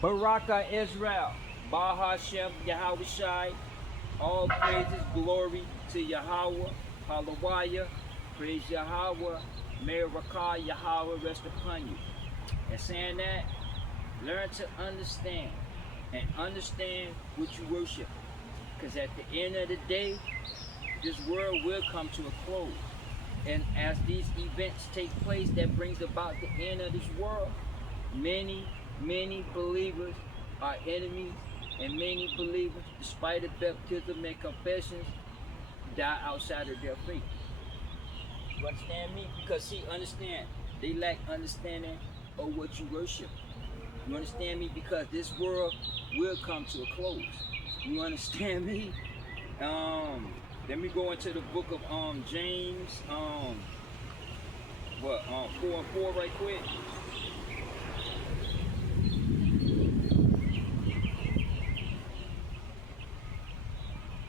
Baraka Israel, Bahashem Yahweh Shai, all praises, glory to Yahweh, Hallelujah, praise Yahweh, may Rakah Yahweh rest upon you. And saying that, learn to understand and understand what you worship. Because at the end of the day, this world will come to a close. And as these events take place that brings about the end of this world, many believers are enemies, and many believers, despite the baptism and confessions, die outside of their faith. You understand me? Because see, understand, they lack understanding of what you worship. You understand me? Because this world will come to a close. You understand me? Let me go into the book of James, 4:4 right quick.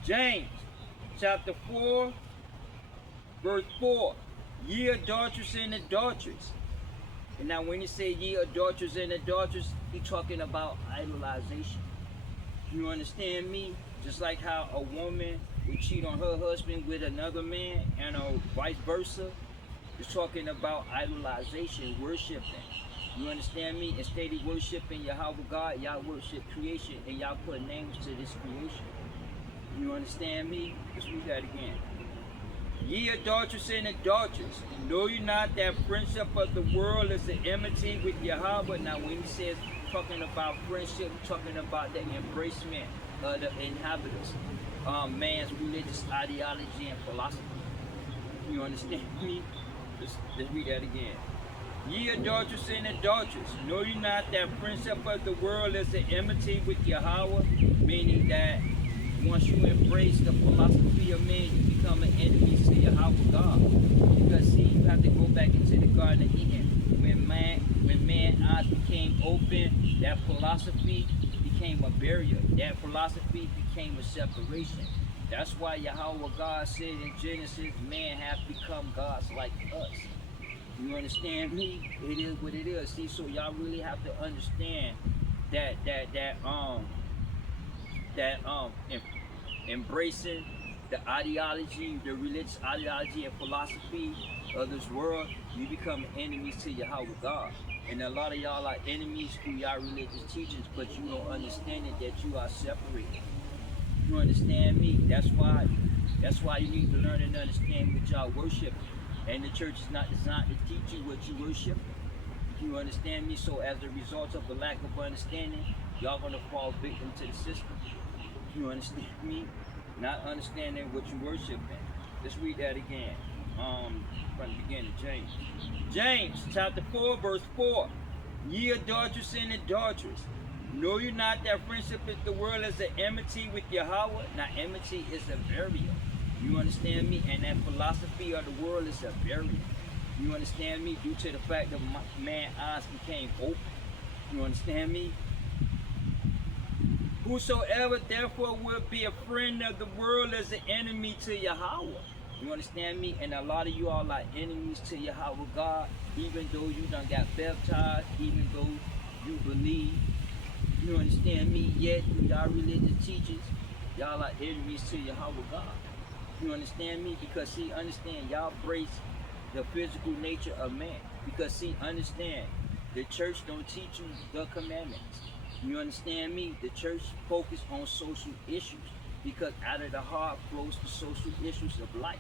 James chapter 4, verse 4. Ye adulterers and adulteresses. And now when he say ye adulterers and adulteresses, he talking about idolization. You understand me? Just like how a woman would cheat on her husband with another man and vice versa. It's talking about idolization, worshiping. You understand me? Instead of worshiping Yahweh God, y'all worship creation and y'all put names to this creation. You understand me? Let's read that again. Ye adulterers and adulteresses, know you not that friendship of the world is an enmity with Yahweh? Now when he says talking about friendship, talking about the embracement of the inhabitants, man's religious ideology and philosophy. You understand me? Let's read that again. Ye adulterers and adulteresses, know you not that friendship of the world is an enmity with Yahweh? Meaning that once you embrace the philosophy of man, you become an enemy to Yahweh God. Because see, you have to go back into the Garden of Eden. When man's eyes became open, that philosophy became a barrier. That philosophy became a separation. That's why Yahweh God said in Genesis, man has become gods like us. You understand me? It is what it is. See, so y'all really have to understand that embracing the ideology, the religious ideology and philosophy of this world, you become enemies to Yahweh God. And a lot of y'all are enemies through y'all religious teachings, but you don't understand it that you are separated. You understand me? That's why you need to learn and understand what y'all worship. And the church is not designed to teach you what you worship. You understand me? So as a result of the lack of understanding, y'all gonna fall victim to the system. You understand me? Not understanding what you worship in. Let's read that again. From the beginning, James. James chapter 4, verse 4. Ye adulterers and adulteresses, know you not that friendship with the world is an enmity with Yahweh? Now enmity is a barrier. You understand me? And that philosophy of the world is a barrier. You understand me? Due to the fact that man's eyes became open. You understand me? Whosoever therefore will be a friend of the world is an enemy to Yahweh. You understand me? And a lot of you all are enemies to Yahweh God, even though you done got baptized, even though you believe. You understand me? Yet y'all religious teachers, y'all are enemies to Yahweh God. You understand me? Because see, understand, y'all embrace the physical nature of man. Because see, understand, the church don't teach you the commandments. You understand me? The church focus on social issues, because out of the heart flows the social issues of life.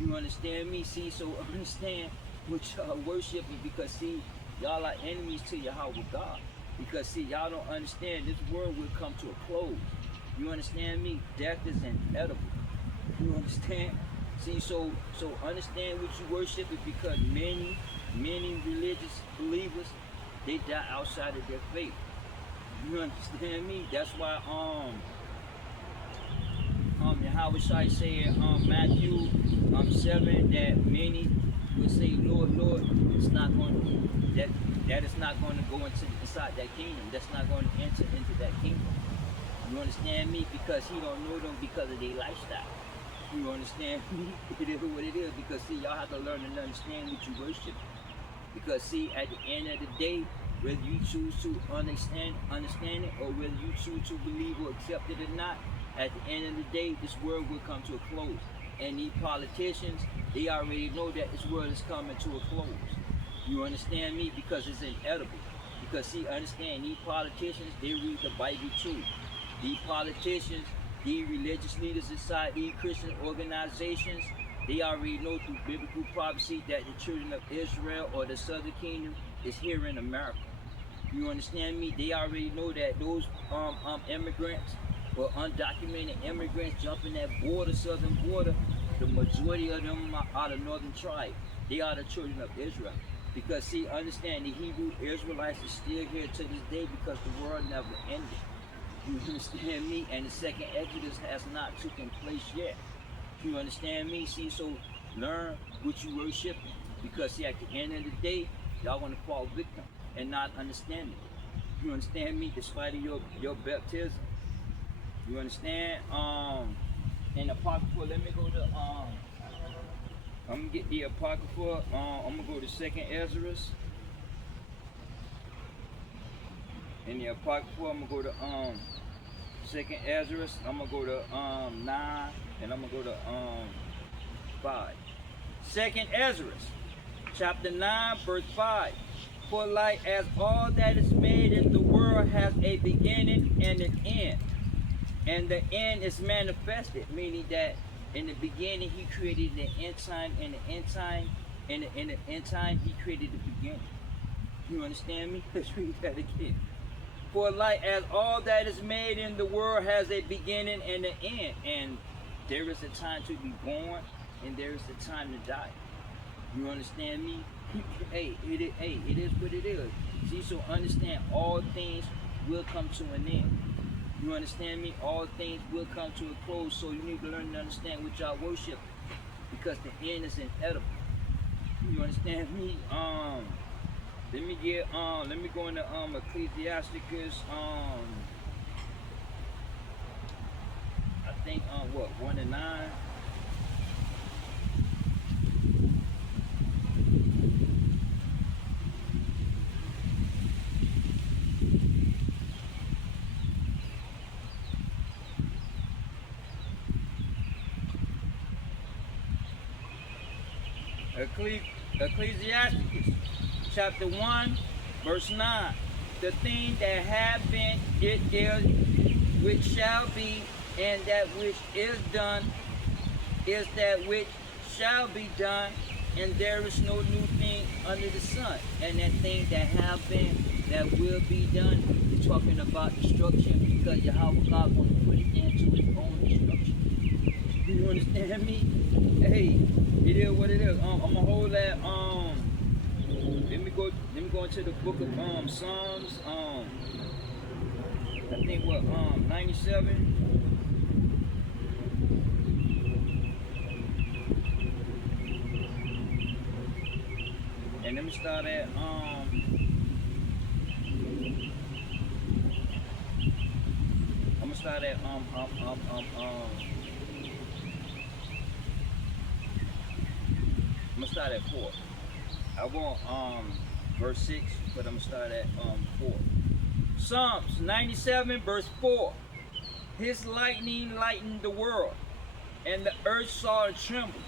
You understand me? See, so understand what y'all worshiping, because see, y'all are enemies to Yahweh God. Because see, y'all don't understand, this world will come to a close. You understand me? Death is inevitable. You understand? See, so understand what you worship is because many religious believers, they die outside of their faith. You understand me? That's why Yahweh Shai said Matthew 7 that many will say, Lord, Lord, it's not going to, that is not going to go inside that kingdom. That's not going to enter into that kingdom. You understand me? Because he don't know them because of their lifestyle. You understand me? It is what it is. Because see, y'all have to learn and understand what you worship. Because see, at the end of the day, Whether you choose to understand it, or whether you choose to believe or accept it or not, at the end of the day, this world will come to a close. And these politicians, they already know that this world is coming to a close. You understand me? Because it's inedible. Because see, understand, these politicians, they read the Bible too. These politicians, these religious leaders inside these Christian organizations, they already know through biblical prophecy that the children of Israel or the southern kingdom is here in America. You understand me? They already know that those immigrants or undocumented immigrants jumping that border, southern border, the majority of them are the northern tribe. They are the children of Israel. Because see, understand, the Hebrew Israelites are still here to this day because the world never ended. You understand me? And the second Exodus has not taken place yet. You understand me? See, so learn what you worship, because see, at the end of the day, y'all gonna fall victim and not understand it. You understand me? Despite of your baptism. You understand? In the Apocrypha, let me go to I'm gonna get the Apocrypha. I'm gonna go to second Ezra. In the Apocrypha, I'm gonna go to second Ezra. I'm gonna go to 9, and I'm gonna go to 5. Second Ezra, chapter 9, verse 5. For like as all that is made in the world has a beginning and an end, and the end is manifested, meaning that in the beginning he created the end time, and the end time, and in the end time he created the beginning. You understand me? Let's read that again. For like as all that is made in the world has a beginning and an end, and there is a time to be born, and there is a time to die. You understand me? It is what it is. See, so understand, all things will come to an end. You understand me? All things will come to a close, so you need to learn and understand what y'all worship, because the end is inedible. You understand me? Let me go into Ecclesiasticus, I think 1 and 9. Ecclesiasticus chapter 1, verse 9. The thing that have been, it is, which shall be, and that which is done is that which shall be done, and there is no new thing under the sun. And that thing that have been, that will be done, you're talking about destruction, because Yahweh God going to put it into his own destruction. You understand me? Hey, it is what it is. I'm gonna hold that. Let me go into the book of Psalms. I think 97. And let me start at I'm gonna start at I'm gonna start at 4. I want verse 6, but I'm gonna start at 4. Psalms 97, verse 4. His lightning lightened the world, and the earth saw and trembled.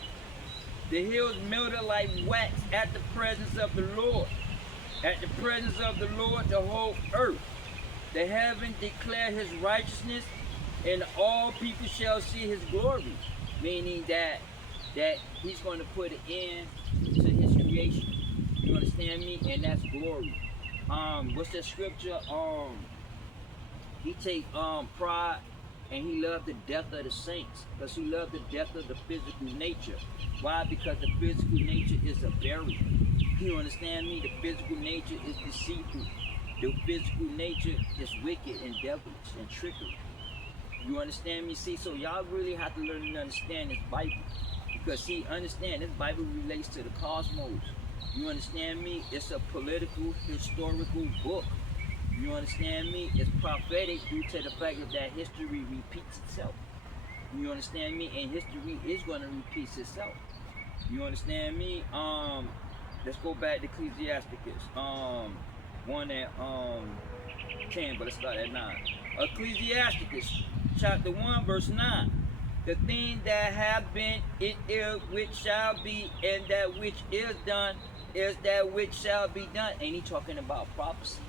The hills melted like wax at the presence of the Lord. At the presence of the Lord, the whole earth. The heaven declare his righteousness, and all people shall see his glory. Meaning that he's going to put an end to his creation. You understand me? And that's glory. What's that scripture? He take pride, and he loved the death of the saints, because he loved the death of the physical nature. Why? Because the physical nature is a barrier. You understand me? The physical nature is deceitful. The physical nature is wicked and devilish and trickery. You understand me? See, so y'all really have to learn and understand this Bible. Because see, understand, this Bible relates to the cosmos. You understand me? It's a political, historical book. You understand me? It's prophetic due to the fact that history repeats itself. You understand me? And history is going to repeat itself. You understand me? Let's go back to Ecclesiasticus. 1 at 10, but let's start at 9. Ecclesiasticus chapter 1 verse 9. The thing that have been, it is which shall be, and that which is done is that which shall be done. Ain't he talking about prophecy?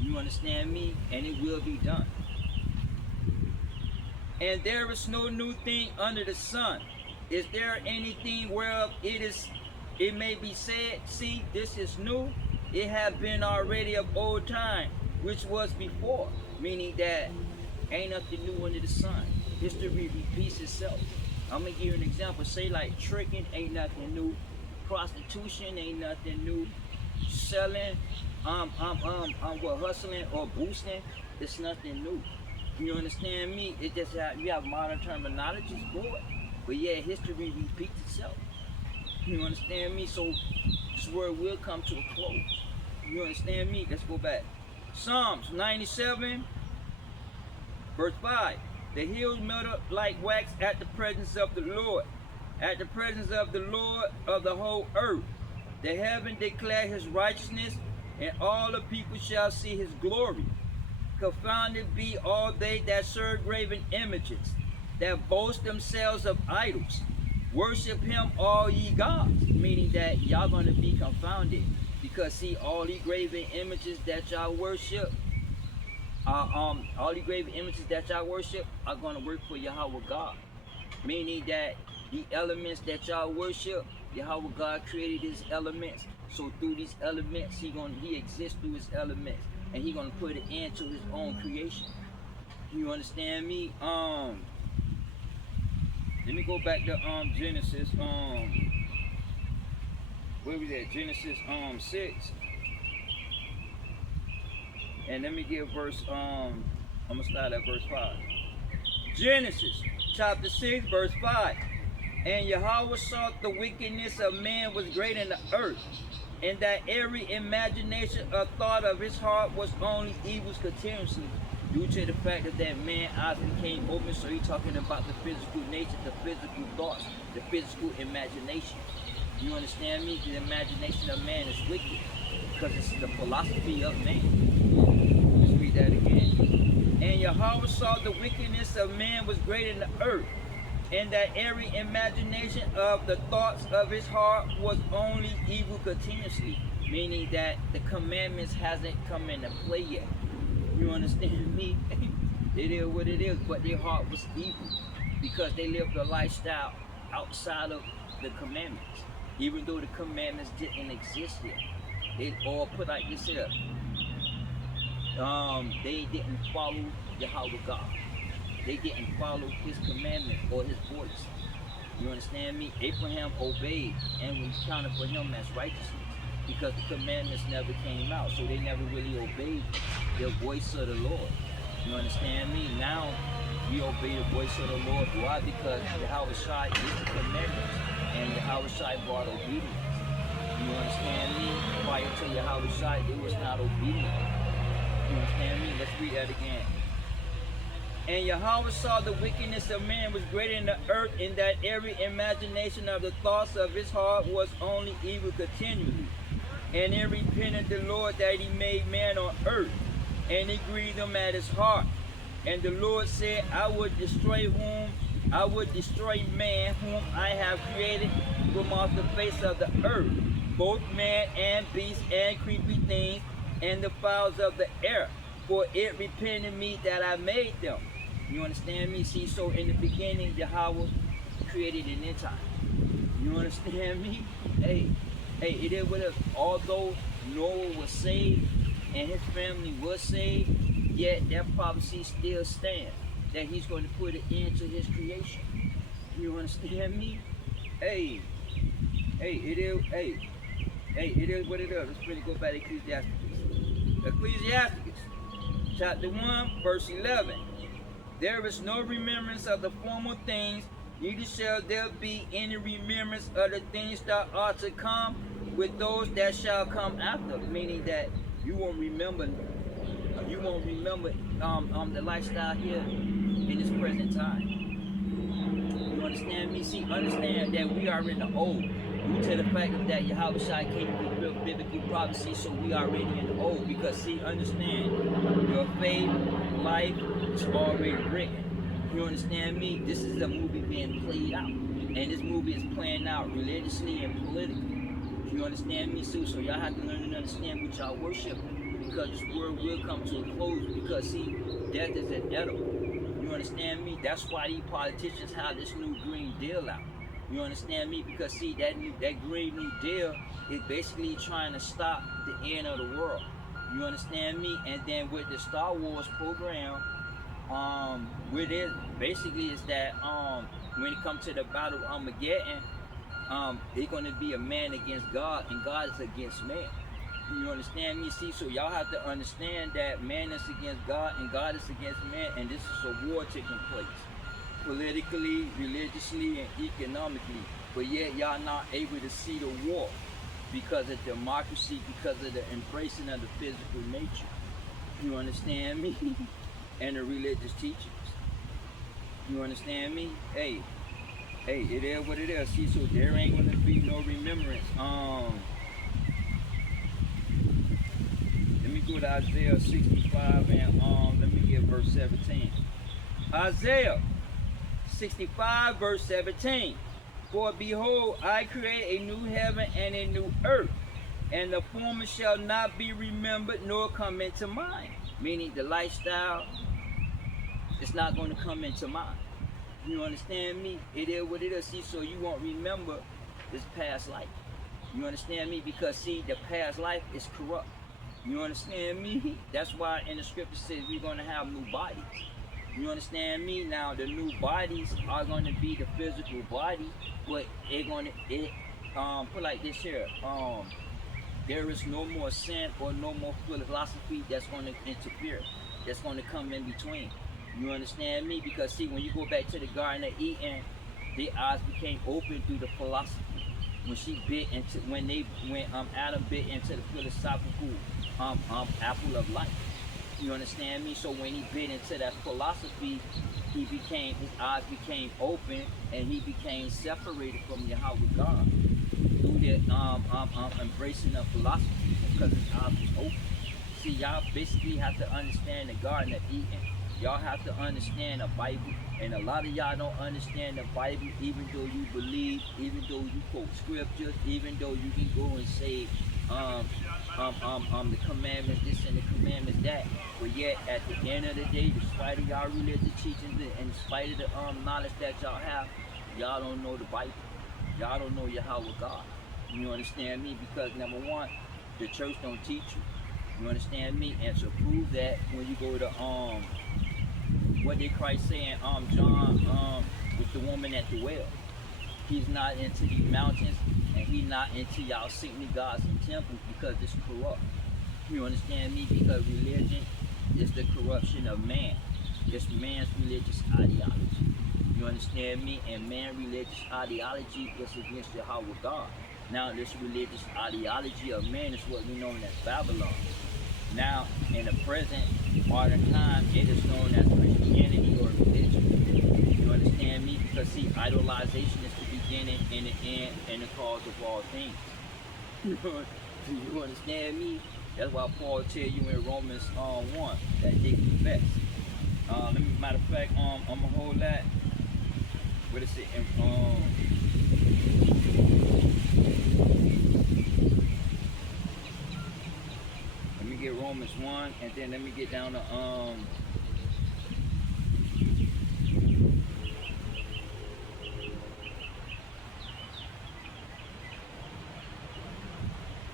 You understand me? And it will be done. And there is no new thing under the sun. Is there anything whereof it may be said, see, this is new? It have been already of old time, which was before. Meaning that ain't nothing new under the sun. History repeats itself. I'm gonna give you an example. Say like tricking ain't nothing new. Prostitution ain't nothing new. Selling, hustling or boosting, it's nothing new. You understand me? It just you have modern terminologies for it. But yeah, history repeats itself. You understand me? So this word will come to a close. You understand me? Let's go back. Psalms 97, verse 5. The hills melt up like wax at the presence of the Lord, at the presence of the Lord of the whole earth. The heaven declare his righteousness, and all the people shall see his glory. Confounded be all they that serve graven images, that boast themselves of idols. Worship him, all ye gods. Meaning that y'all gonna be confounded. Because see, all these graven images that y'all worship, all the graven images that y'all worship are gonna work for Yahweh God. Meaning that the elements that y'all worship, Yahweh God created his elements. So through these elements, he exists through his elements. And he gonna put it into his own creation. You understand me? Let me go back to Genesis. Where was that? Genesis 6. And let me give verse I'm gonna start at verse 5. Genesis chapter 6, verse 5. And Yahweh saw the wickedness of man was great in the earth, and that every imagination or thought of his heart was only evils continuously, due to the fact that man eyes became open. So he's talking about the physical nature, the physical thoughts, the physical imagination. You understand me? The imagination of man is wicked, because it's the philosophy of man. Let's read that again. And Yahweh saw the wickedness of man was great in the earth, and that every imagination of the thoughts of his heart was only evil continuously. Meaning that the commandments hasn't come into play yet. You understand me? It is what it is, but their heart was evil, because they lived a lifestyle outside of the commandments. Even though the commandments didn't exist yet. It all put like this here. They didn't follow Yahweh God. They didn't follow his commandment or his voice. You understand me? Abraham obeyed and was counted for him as righteousness, because the commandments never came out, so they never really obeyed the voice of the Lord. You understand me? Now we obey the voice of the Lord. Why? Because Yahweh Shai is the commandments, and Yahweh Shai brought obedience. You understand me? Prior to Yahweh Shai, it was not obedient. You understand me? Let's read that again. And Yahweh saw the wickedness of man was great in the earth, in that every imagination of the thoughts of his heart was only evil continually. And it repented the Lord that he made man on earth, and it grieved him at his heart. And the Lord said, I would destroy man whom I have created from off the face of the earth, both man and beast and creepy things, and the fowls of the air, for it repented me that I made them. You understand me? See, so in the beginning, Yahweh created an end time. You understand me? Hey, it is what it is. Although Noah was saved and his family was saved, yet that prophecy still stands, that he's going to put an end to his creation. You understand me? It is what it is. Let's really go back to Ecclesiasticus. Ecclesiasticus, chapter 1, verse 11. There is no remembrance of the former things, neither shall there be any remembrance of the things that are to come with those that shall come after. Meaning that you won't remember the lifestyle here in this present time. You understand me? See, understand that we are in the old. due to the fact of that Yahweh Shai came to fulfill biblical prophecy, so we already in the old. Because see, understand, your faith, life is already written. You understand me? This is a movie being played out. And this movie is playing out religiously and politically. You understand me, Sue? So y'all have to learn and understand what y'all worship, because this world will come to a close. Because see, death is inevitable. You understand me? That's why these politicians have this new Green Deal out. You understand me? Because see, that Green New Deal is basically trying to stop the end of the world. You understand me? And then with the Star Wars program, with it basically is that when it comes to the battle of Armageddon, it's gonna be a man against God, and God is against man. You understand me? See, so y'all have to understand that man is against God and God is against man, and this is a war taking place, politically, religiously, and economically. But yet y'all not able to see the war because of democracy, because of the embracing of the physical nature. You understand me? And the religious teachings. You understand me? Hey, it is what it is. See, so there ain't gonna be no remembrance. Let me go to Isaiah 65 and let me get verse 17. Isaiah 65 verse 17. For behold, I create a new heaven and a new earth, and the former shall not be remembered nor come into mind. Meaning the lifestyle, it's not going to come into mind. You understand me? It is what it is. See, so you won't remember this past life. You understand me? Because see, the past life is corrupt. You understand me? That's why in the scripture says we're going to have new bodies. You understand me? Now the new bodies are going to be the physical body, but put like this here. There is no more sin or no more philosophy that's going to interfere. That's going to come in between. You understand me? Because see, when you go back to the Garden of Eden, their eyes became open through the philosophy. When Adam bit into the philosophical apple of life. You understand me? So when he bit into that philosophy, his eyes became open, and he became separated from Yahweh God through the embracing of philosophy, because his eyes was open. See, y'all basically have to understand the Garden of Eden. Y'all have to understand the Bible, and a lot of y'all don't understand the Bible, even though you believe, even though you quote scriptures, even though you can go and say the commandments this and the commandments that. But yet at the end of the day, despite of y'all religious teachings and in spite of the knowledge that y'all have, y'all don't know the Bible. Y'all don't know Yahweh God. You understand me? Because number one, the church don't teach you. You understand me? And to prove that, when you go to what did Christ say in John with the woman at the well? He's not into these mountains, and he's not into y'all saintly gods and temples, because it's corrupt. You understand me? Because religion is the corruption of man. It's man's religious ideology. You understand me? And man's religious ideology is against Yahweh God. Now this religious ideology of man is what we know as Babylon. Now, in the present modern time, it is known as Christianity or religion. You understand me? Because see, idolization is the beginning and the end and the cause of all things. Do you understand me? That's why Paul tell you in Romans 1 that they confess. Matter of fact, I'm gonna hold that. What is it? Let me get Romans 1, and then let me get down to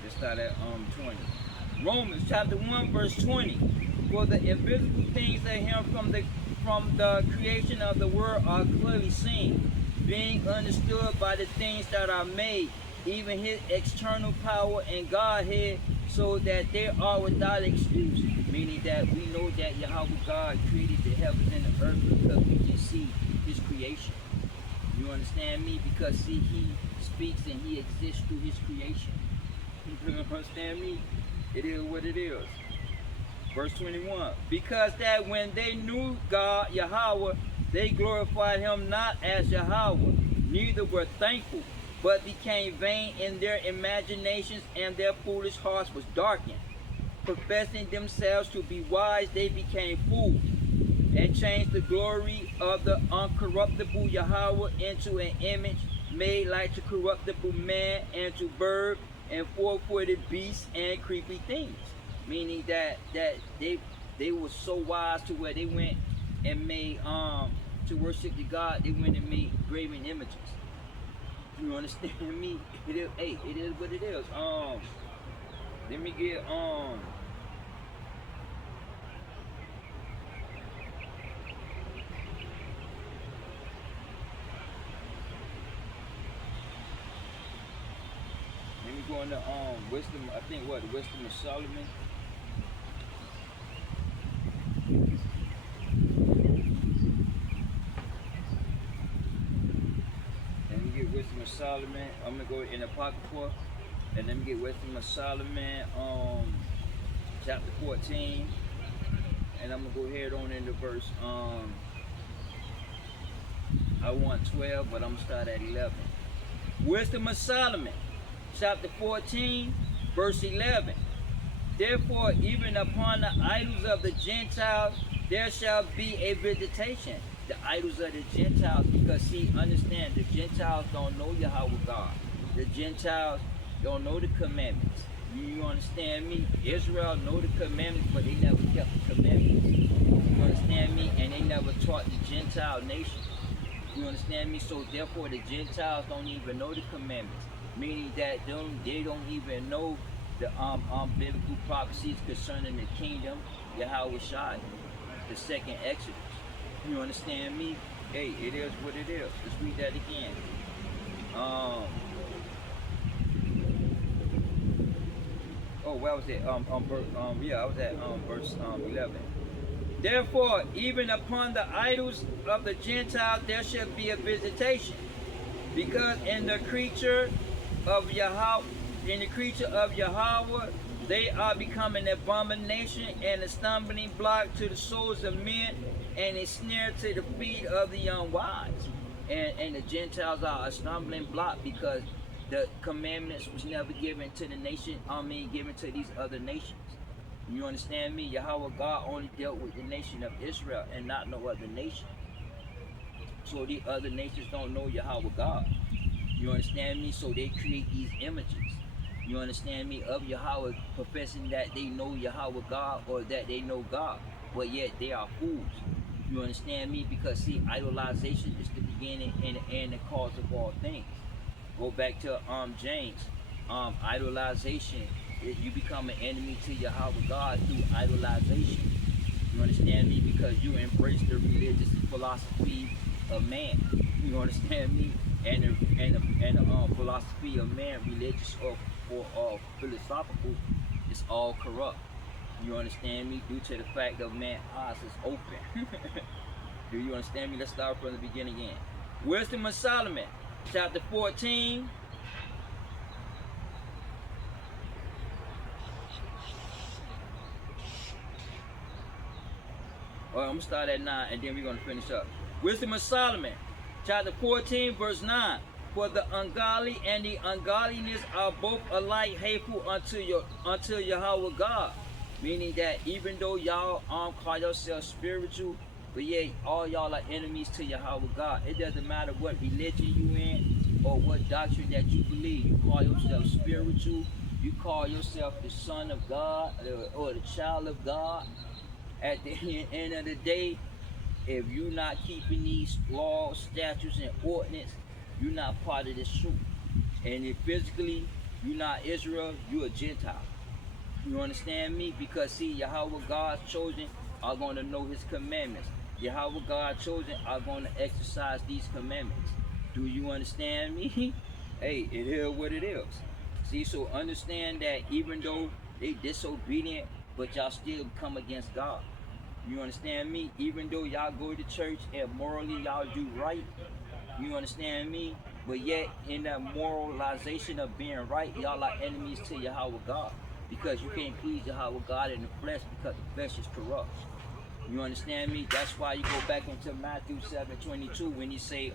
let's start at 20. Romans chapter 1 verse 20. For the invisible things of him from the creation of the world are clearly seen, being understood by the things that are made, even his external power and Godhead, so that they are without excuse. Meaning that we know that Yahweh God created the heavens and the earth because we can see his creation. You understand me? Because see, he speaks and he exists through his creation. You understand me? It is what it is. Verse 21. Because that when they knew God, Yahweh, they glorified him not as Yahweh, neither were thankful, but became vain in their imaginations, and their foolish hearts was darkened. Professing themselves to be wise, they became fools, and changed the glory of the uncorruptible Yahweh into an image made like to corruptible man, and to bird, and four-footed beasts, and creepy things. Meaning that they were so wise to where they went and made to worship the God, they went and made graven images. You understand me? It is, hey, it is what it is. Let me get let me go into wisdom. I think what, the wisdom of Solomon. Let me get wisdom of Solomon. I'm gonna go in the Apocrypha, and let me get wisdom of Solomon, chapter 14, and I'm gonna go ahead on into verse I want 12, but I'm gonna start at 11. Wisdom of Solomon, chapter 14, verse 11. Therefore, even upon the idols of the Gentiles, there shall be a visitation. The idols of the Gentiles, because see, understand, the Gentiles don't know Yahweh God. The Gentiles don't know the commandments. You understand me? Israel know the commandments, but they never kept the commandments. You understand me? And they never taught the Gentile nation. You understand me? So therefore, the Gentiles don't even know the commandments, meaning that they don't even know the biblical prophecies concerning the kingdom, Yahweh Shai, the second Exodus. You understand me? Hey, it is what it is. Let's read that again. Where was it? Yeah, I was at verse 11. Therefore, even upon the idols of the Gentiles there shall be a visitation, because in the creature of Yahweh, they are become an abomination and a stumbling block to the souls of men, and a snare to the feet of the unwise. And the Gentiles are a stumbling block because the commandments was never given to the nation, given to these other nations. You understand me? Yahweh God only dealt with the nation of Israel and not no other nation. So the other nations don't know Yahweh God. You understand me? So they create these images. You understand me? Of Yahweh, professing that they know Yahweh God or that they know God, but yet they are fools. You understand me? Because see, idolization is the beginning and the end, the cause of all things. Go back to James. Idolization, you become an enemy to Yahweh God through idolization. You understand me? Because you embrace the religious philosophy of man. You understand me? And the philosophy of man, religious or philosophical, is all corrupt. You understand me? Due to the fact that man's eyes is open. Do you understand me? Let's start from the beginning again. Wisdom of Solomon, chapter 14. I'm going to start at 9 and then we're going to finish up. Wisdom of Solomon, chapter 14, verse 9. For the ungodly and the ungodliness are both alike hateful unto Yahweh God. Meaning that even though y'all call yourselves spiritual, but yet all y'all are enemies to Yahweh God. It doesn't matter what religion you in or what doctrine that you believe. You call yourself spiritual. You call yourself the son of God or the child of God. At the end of the day, if you're not keeping these laws, statutes, and ordinance, you're not part of this truth. And if physically you're not Israel, you're a Gentile. You understand me? Because see, Yahweh God's chosen are going to know his commandments. Yahweh God's chosen are going to exercise these commandments. Do you understand me? Hey, it is what it is. See, so understand that even though they disobedient, but y'all still come against God. You understand me? Even though y'all go to church and morally y'all do right, you understand me? But yet in that moralization of being right, y'all are enemies to Yahweh God. Because you can't please Yahweh God in the flesh, because the flesh is corrupt. You understand me? That's why you go back into Matthew 7:22 when he say,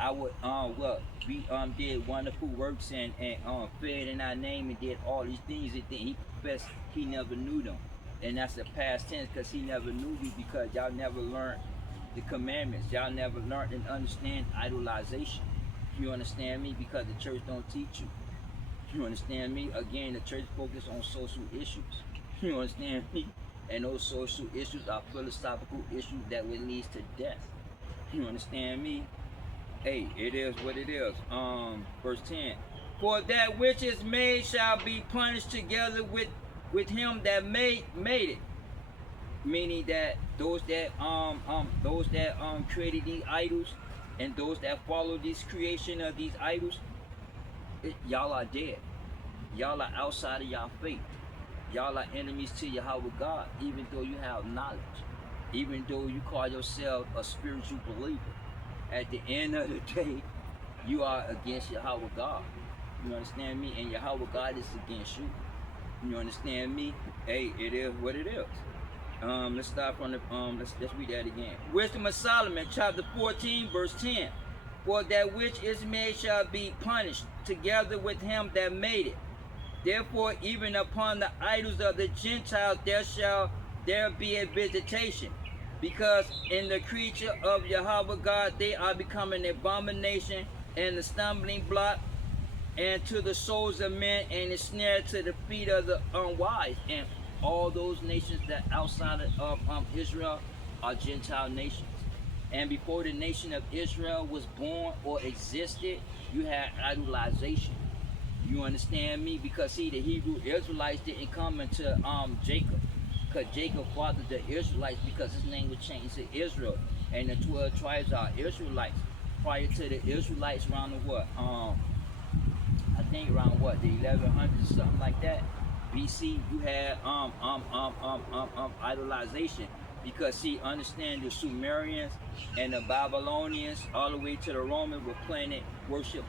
I would well we did wonderful works and fed in our name and did all these things, and then he professed he never knew them. And that's the past tense because he never knew you because y'all never learned the commandments. Y'all never learned and understand idolization. You understand me? Because the church don't teach you. You understand me? Again, the church focus on social issues. You understand me? And those social issues are philosophical issues that will lead to death. You understand me? Hey, it is what it is. Verse 10. For that which is made shall be punished together with him that made it. Meaning that those that created these idols and those that follow this creation of these idols, y'all are dead. Y'all are outside of y'all faith. Y'all are enemies to Yahweh God, even though you have knowledge. Even though you call yourself a spiritual believer. At the end of the day, you are against Yahweh God. You understand me? And Yahweh God is against you. You understand me? Hey, it is what it is. Let's start from the let's read that again. Wisdom of Solomon, chapter 14, verse 10. For that which is made shall be punished together with him that made it. Therefore, even upon the idols of the Gentiles there be a visitation, because in the creature of Yahweh God they are becoming an abomination and a stumbling block, and to the souls of men, and a snare to the feet of the unwise. And all those nations that outside of Israel are Gentile nations. And before the nation of Israel was born or existed, you had idolization. You understand me? Because see, the Hebrew Israelites didn't come into Jacob, because Jacob fathered the Israelites because his name was changed to Israel, and the 12 tribes are Israelites. Prior to the Israelites, around the what? I think around what, the 1100s, something like that, BC. You had idolization, because see, understand the Sumerians and the Babylonians, all the way to the Romans, were planet worshippers.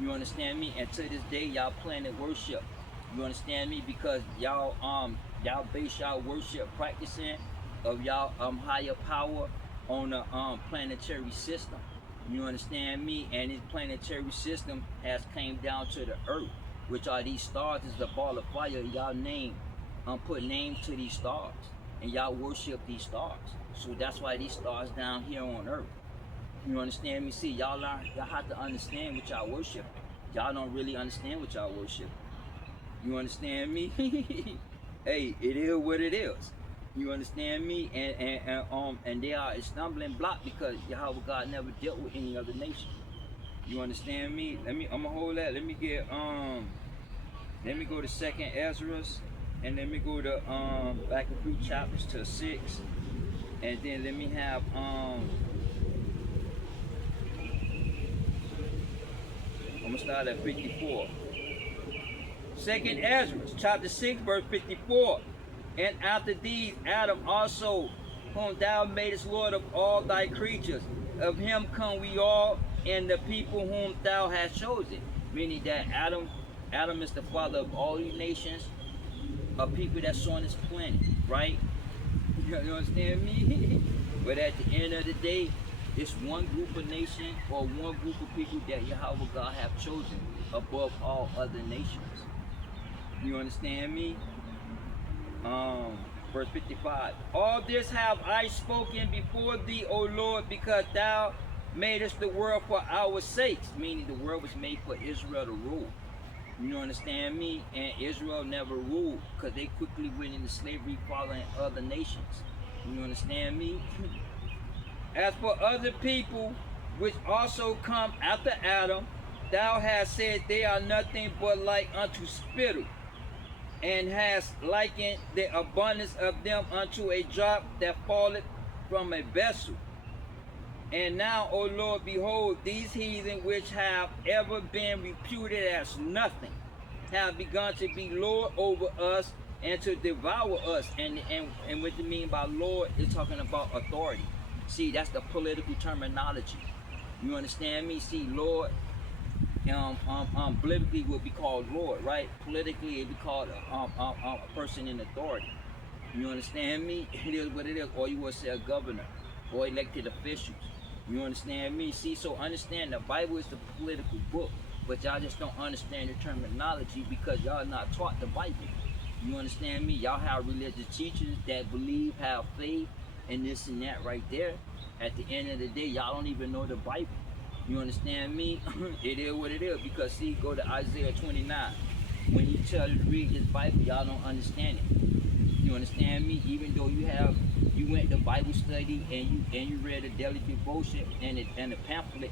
You understand me? And to this day, y'all planet worship. You understand me? Because y'all base y'all worship practicing of y'all higher power on the planetary system. You understand me? And this planetary system has came down to the earth, which are these stars. Is the ball of fire. Y'all name put names to these stars, and y'all worship these stars. So that's why these stars down here on earth. You understand me? See, y'all have to understand what y'all worship. Y'all don't really understand what y'all worship. You understand me? Hey, it is what it is. You understand me? And they are a stumbling block because Yahweh God never dealt with any other nation. You understand me? I'm gonna hold that. Let me go to Second Ezra, and let me go to back a few chapters to 6, and then let me have I'm gonna start at 54. Second Ezra, chapter 6, verse 54. And after these, Adam also, whom thou madest Lord of all thy creatures, of him come we all, and the people whom thou hast chosen. Meaning that Adam is the father of all these nations of people that's on this planet, right? You understand me? But at the end of the day, it's one group of nation or one group of people that Yahweh God have chosen above all other nations. You understand me? Verse 55. All this have I spoken before thee, O Lord, because thou madest the world for our sakes. Meaning the world was made for Israel to rule. You understand me? And Israel never ruled, because they quickly went into slavery following other nations. You understand me? As for other people which also come after Adam, thou hast said they are nothing but like unto spittle, and hast likened the abundance of them unto a drop that falleth from a vessel. And now, O Lord, behold, these heathen which have ever been reputed as nothing have begun to be Lord over us and to devour us. And what you mean by Lord is talking about authority. See, that's the political terminology. You understand me? See, Lord, biblically would be called Lord, right? Politically, it'd be called a person in authority. You understand me? It is what it is. Or you would say a governor or elected officials. You understand me? See, so understand the Bible is the political book, but y'all just don't understand the terminology because y'all not taught the Bible. You understand me? Y'all have religious teachers that believe, have faith, and this and that right there. At the end of the day, y'all don't even know the Bible. You understand me? It is what it is because see, go to Isaiah 29. When he tell you to read this Bible, y'all don't understand it. You understand me? Even though you went to Bible study and you read a daily devotion and a pamphlet,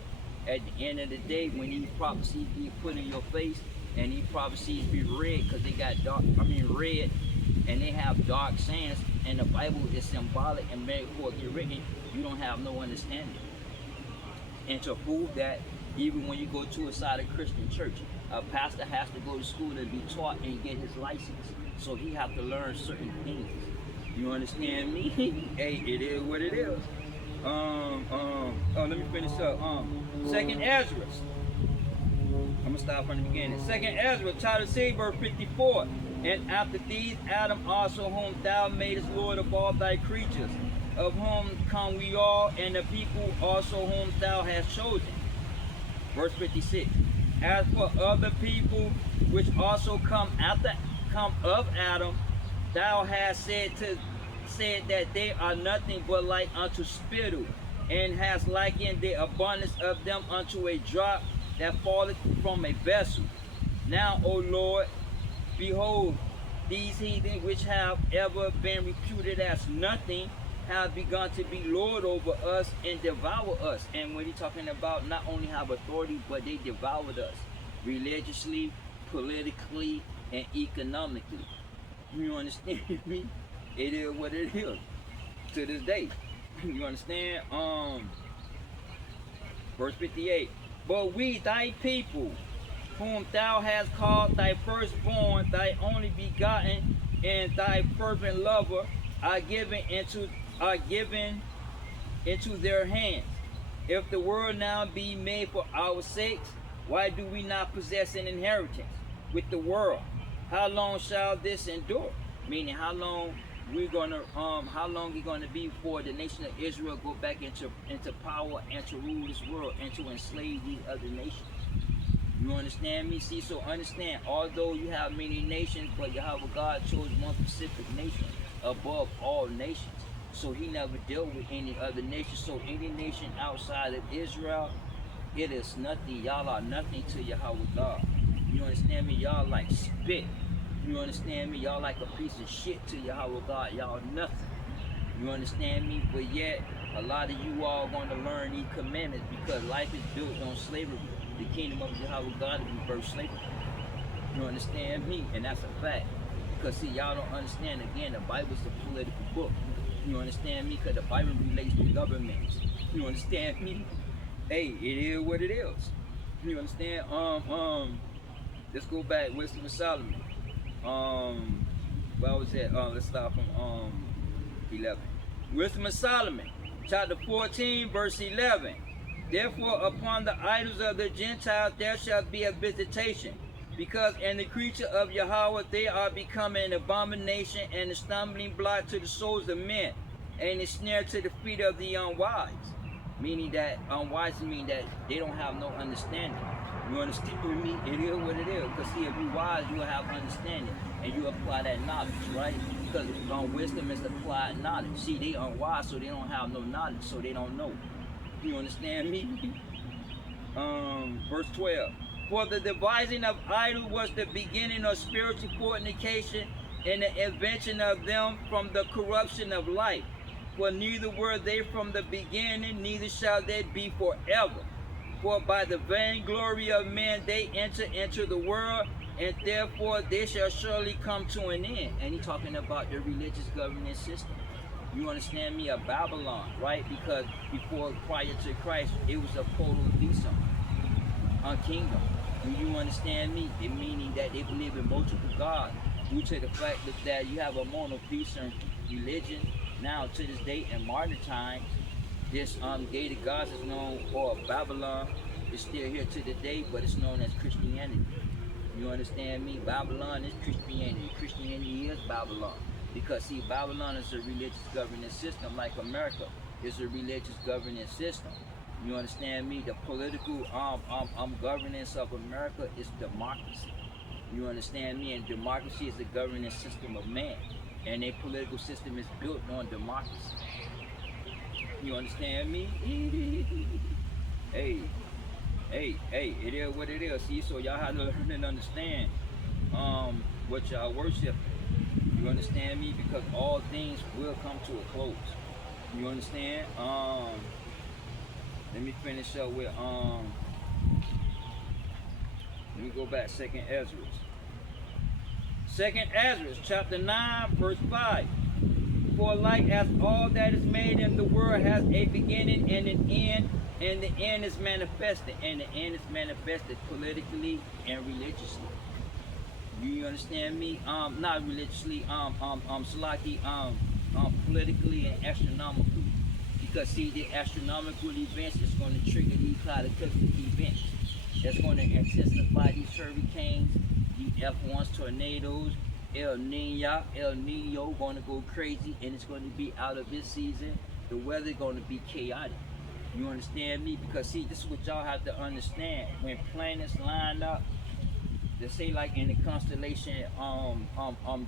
at the end of the day, when these prophecies be put in your face and these prophecies be read because they got red and they have dark sayings and the Bible is symbolic and metaphorically written, you don't have no understanding. And to prove that, even when you go to a side of Christian church, a pastor has to go to school to be taught and get his license. So he have to learn certain things. You understand me? Hey, it is what it is. Let me finish up. Second Ezra. I'm gonna start from the beginning. Second Ezra, chapter 6, verse 54. And after these, Adam also, whom thou madest Lord of all thy creatures, of whom come we all, and the people also whom thou hast chosen. Verse 56. As for other people which also come of Adam, thou hast said that they are nothing but like unto spittle, and hast likened the abundance of them unto a drop that falleth from a vessel. Now, O Lord, behold, these heathen which have ever been reputed as nothing have begun to be lord over us and devour us. And when he's talking about not only have authority, but they devoured us religiously, politically, and economically. You understand me? It is what it is to this day. You understand? Verse 58. But we, thy people, whom thou hast called thy firstborn, thy only begotten, and thy fervent lover, are given into their hands. If the world now be made for our sakes, why do we not possess an inheritance with the world? How long shall this endure? Meaning, how long it's gonna be for the nation of Israel go back into power and to rule this world and to enslave these other nations? You understand me? See, so understand, although you have many nations, but Yahweh God chose one specific nation above all nations. So he never dealt with any other nation. So any nation outside of Israel, it is nothing. Y'all are nothing to Yahweh God. You understand me? Y'all like spit. You understand me? Y'all like a piece of shit to Yahweh God. Y'all nothing. You understand me? But yet, a lot of you all going to learn these commandments because life is built on slavery. The kingdom of Yahweh God is reverse slavery. You understand me? And that's a fact. Because see, y'all don't understand, again, the Bible is a political book. You understand me? Because the Bible relates to governments. You understand me? Hey, it is what it is. You understand? Let's go back. Wisdom of Solomon. Where was that? Let's start from 11. Wisdom of Solomon, chapter 14, verse 11. Therefore, upon the idols of the Gentiles there shall be a visitation, because in the creature of Yahweh they are become an abomination and a stumbling block to the souls of men, and a snare to the feet of the unwise. Meaning that unwise mean that they don't have no understanding. You understand me? It is what it is. Because see, if you're wise, you will have understanding, and you apply that knowledge, right? Because wisdom is applied knowledge. See, they unwise, so they don't have no knowledge, so they don't know. You understand me? Verse 12. For the devising of idols was the beginning of spiritual fornication, and the invention of them from the corruption of life. For neither were they from the beginning, neither shall they be forever. For by the vainglory of men they enter into the world, and therefore they shall surely come to an end. And he's talking about the religious governance system. You understand me? Of Babylon, right? Because prior to Christ, it was a polytheism, a kingdom. Do you understand me? It meaning that they believe in multiple gods, due to the fact that you have a monotheism religion. Now, to this day, in modern times, this gated gods is known, or Babylon is still here to the day, but it's known as Christianity. You understand me? Babylon is Christianity. Christianity is Babylon. Because see, Babylon is a religious governance system like America is a religious governance system. You understand me? The political governance of America is democracy. You understand me? And democracy is the governance system of man. And a political system is built on democracy. You understand me? Hey, hey, it is what it is. See, so y'all have to learn and understand what y'all worship. You understand me? Because all things will come to a close. You understand? Let me finish up with let me go back, Second Ezra. Second Ezra, chapter 9, verse 5. For like as all that is made in the world has a beginning and an end, and the end is manifested, and the end is manifested politically and religiously. You understand me? Not religiously, Salaki, politically and astronomically. Because see, the astronomical events is going to trigger these cataclysmic events. That's going to intensify these hurricanes, the F1s, tornadoes, El Nino going to go crazy, and it's going to be out of this season. The weather going to be chaotic. You understand me? Because see, this is what y'all have to understand. When planets line up, they say like in the constellation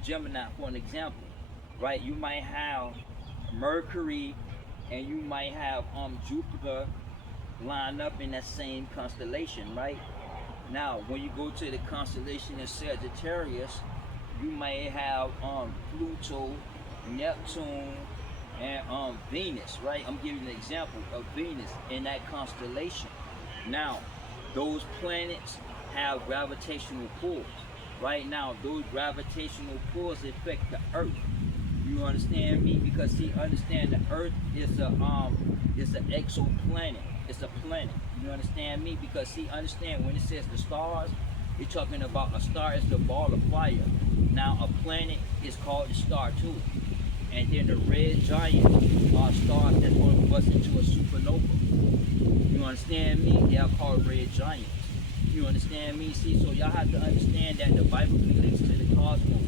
Gemini, for an example, right? You might have Mercury and you might have Jupiter line up in that same constellation, right? Now, when you go to the constellation of Sagittarius, you might have Pluto, Neptune, and Venus, right? I'm giving an example of Venus in that constellation. Now, those planets have gravitational pulls. Right now, those gravitational pulls affect the Earth. You understand me? Because see, understand the Earth is an exoplanet. It's a planet. You understand me? Because see, understand when it says the stars, you're talking about a star is the ball of fire. Now, a planet is called a star too. And then the red giant are stars that's going to bust into a supernova. You understand me? They are called red giants. You understand me? See, so y'all have to understand that the Bible relates to the cosmos.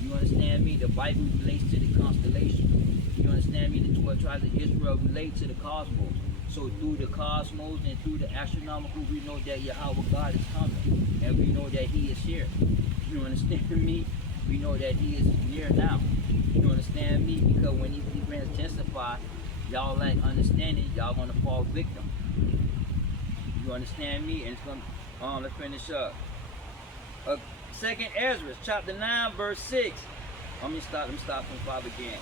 You understand me? The Bible relates to the constellation. You understand me? The 12 tribes of Israel relate to the cosmos. So through the cosmos and through the astronomical, we know that Yahweh God is coming. And we know that He is here. You understand me? We know that He is near now. You understand me? Because when these events intensify, y'all lack understanding, y'all gonna fall victim. You understand me? And it's gonna let's finish up. Second Ezra, chapter 9, verse 6. Let me stop from 5 again.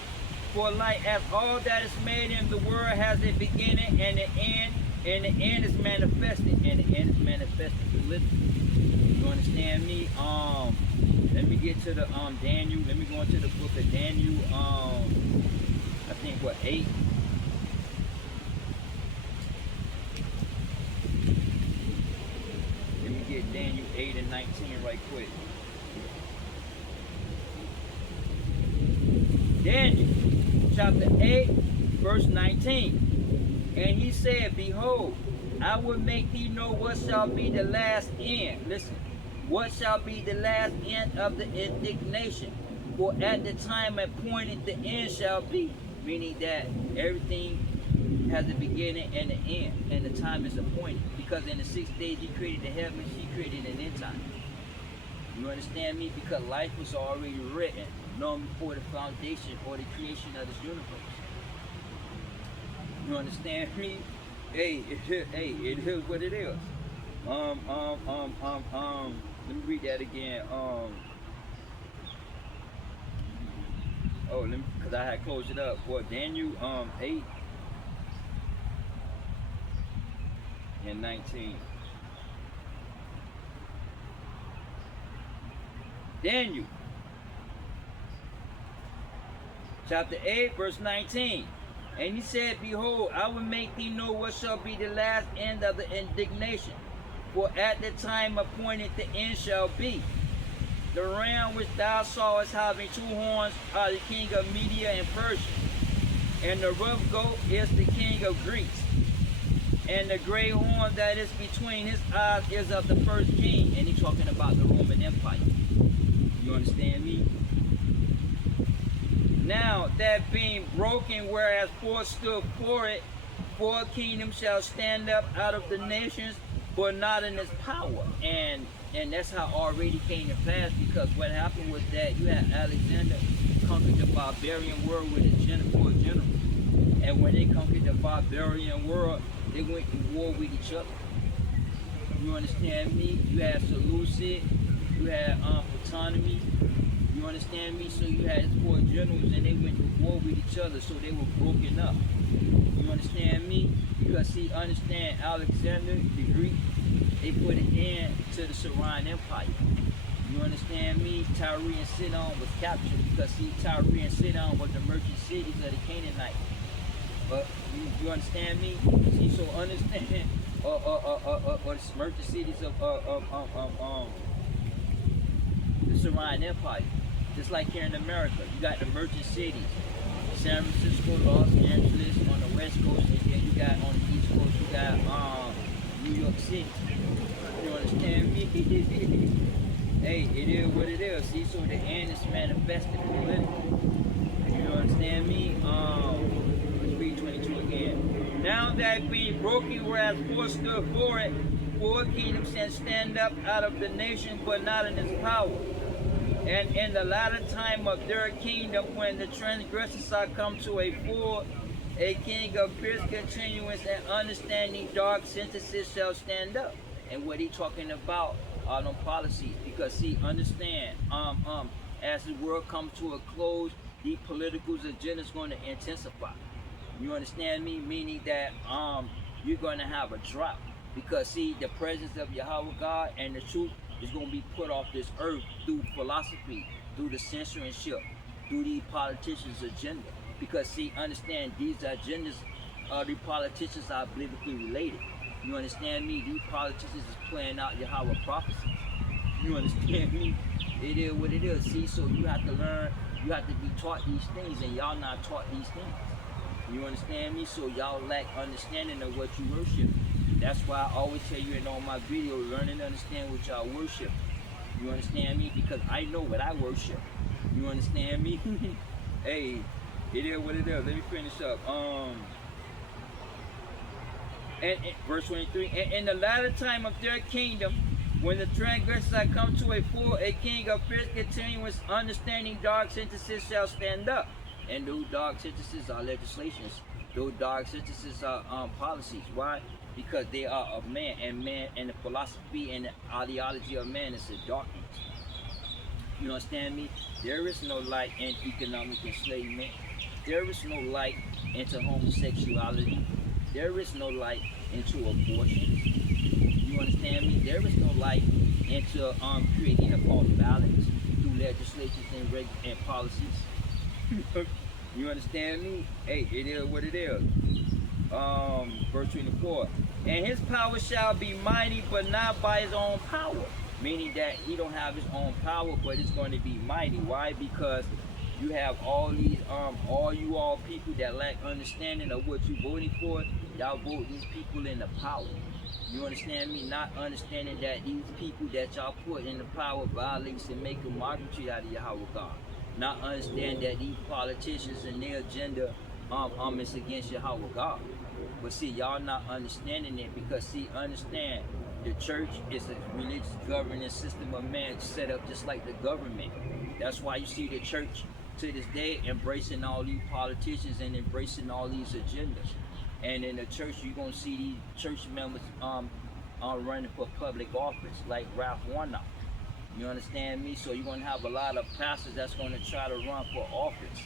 For like as all that is made in the world has a beginning and an end, and the end is manifested, and the end is manifested politically. You understand me? Let me get to the Daniel. Let me go into the book of Daniel. I think what 8. Let me get Daniel 8 and 19 right quick. Daniel chapter 8, verse 19. And he said, Behold, I will make thee know what shall be the last end. Listen, what shall be the last end of the indignation? For at the time appointed the end shall be. Meaning that everything has a beginning and an end, and the time is appointed. Because in the 6 days He created the heavens, He created an end time. You understand me? Because life was already written long before the foundation or the creation of this universe. You understand me? Hey, it is what it is. Let me read that again. Because I had closed it up. For Daniel 8 and 19. Daniel chapter 8, verse 19. And he said, Behold, I will make thee know what shall be the last end of the indignation. For at the time appointed the end shall be. The ram which thou sawest having 2 horns are the king of Media and Persia. And the rough goat is the king of Greece. And the gray horn that is between his eyes is of the first king. And he's talking about the Roman Empire. You understand me? Now that being broken, whereas 4 stood for it, For a kingdom shall stand up out of the nations, but not in its power. And that's how already came to pass, because what happened was that you had Alexander conquered the barbarian world with a general. And when they conquered the barbarian world, they went to war with each other. You understand me? You had Seleucid, you had Ptolemy. You understand me? So you had 4 generals, and they went to war with each other, so they were broken up. You understand me? Because see, understand Alexander the Greek, they put an end to the Syrian Empire. You understand me? Tyre and Sidon was captured, because see, Tyre and Sidon was the merchant cities of the Canaanites. But you understand me? See, so understand or the merchant cities of the Syrian Empire. Just like here in America, you got the merchant cities, San Francisco, Los Angeles on the West Coast, and then you got on the East Coast, you got New York City. You understand me? Hey, it is what it is. See, so the end is manifested politically. You understand me? Let's read 22 again. Now that being broken, whereas 4 stood for it, 4 kingdoms shall stand up out of the nation, but not in its power. And in the latter time of their kingdom, when the transgressors are come to a full, a king of fierce continuance and understanding dark sentences shall stand up. And what he talking about are them policies, because see, understand, as the world comes to a close, the political agenda is going to intensify. You understand me? Meaning that you're going to have a drop, because see, the presence of Yahweh God and the truth is going to be put off this earth through philosophy, through the censorship, through the politicians' agenda. Because see, understand, these agendas, the politicians are politically related. You understand me? These politicians is playing out Yahweh prophecy. You understand me? It is what it is. See, so you have to learn, you have to be taught these things, and y'all not taught these things. You understand me? So y'all lack understanding of what you worship. That's why I always tell you in all my videos, learn and understand what y'all worship. You understand me? Because I know what I worship. You understand me? Hey, it is what it is. Let me finish up. And verse 23. And in the latter time of their kingdom, when the transgressors are come to a full, a king of fierce continuous understanding dark sentences shall stand up. And those dark sentences are legislations. Those dark sentences are policies. Why? Because they are of man, and the philosophy and the ideology of man is a darkness. You understand me? There is no light in economic enslavement. There is no light into homosexuality. There is no light into abortion. You understand me? There is no light into creating a false balance through legislations and policies. You understand me? Hey, it is what it is. Verse 24. And his power shall be mighty, but not by his own power. Meaning that he don't have his own power, but it's going to be mighty. Why? Because you have all these, all you all people that lack understanding of what you're voting for. Y'all vote these people into power. You understand me? Not understanding that these people that y'all put in the power violates and make a mockery out of Yahweh God. Not understand that these politicians and their agenda is against Yahweh God. But see, y'all not understanding it, because see, understand, the church is a religious governing system of man set up just like the government. That's why you see the church to this day embracing all these politicians and embracing all these agendas. And in the church, you're gonna see these church members running for public office, like Ralph Warnock. You understand me? So you're gonna have a lot of pastors that's gonna try to run for office.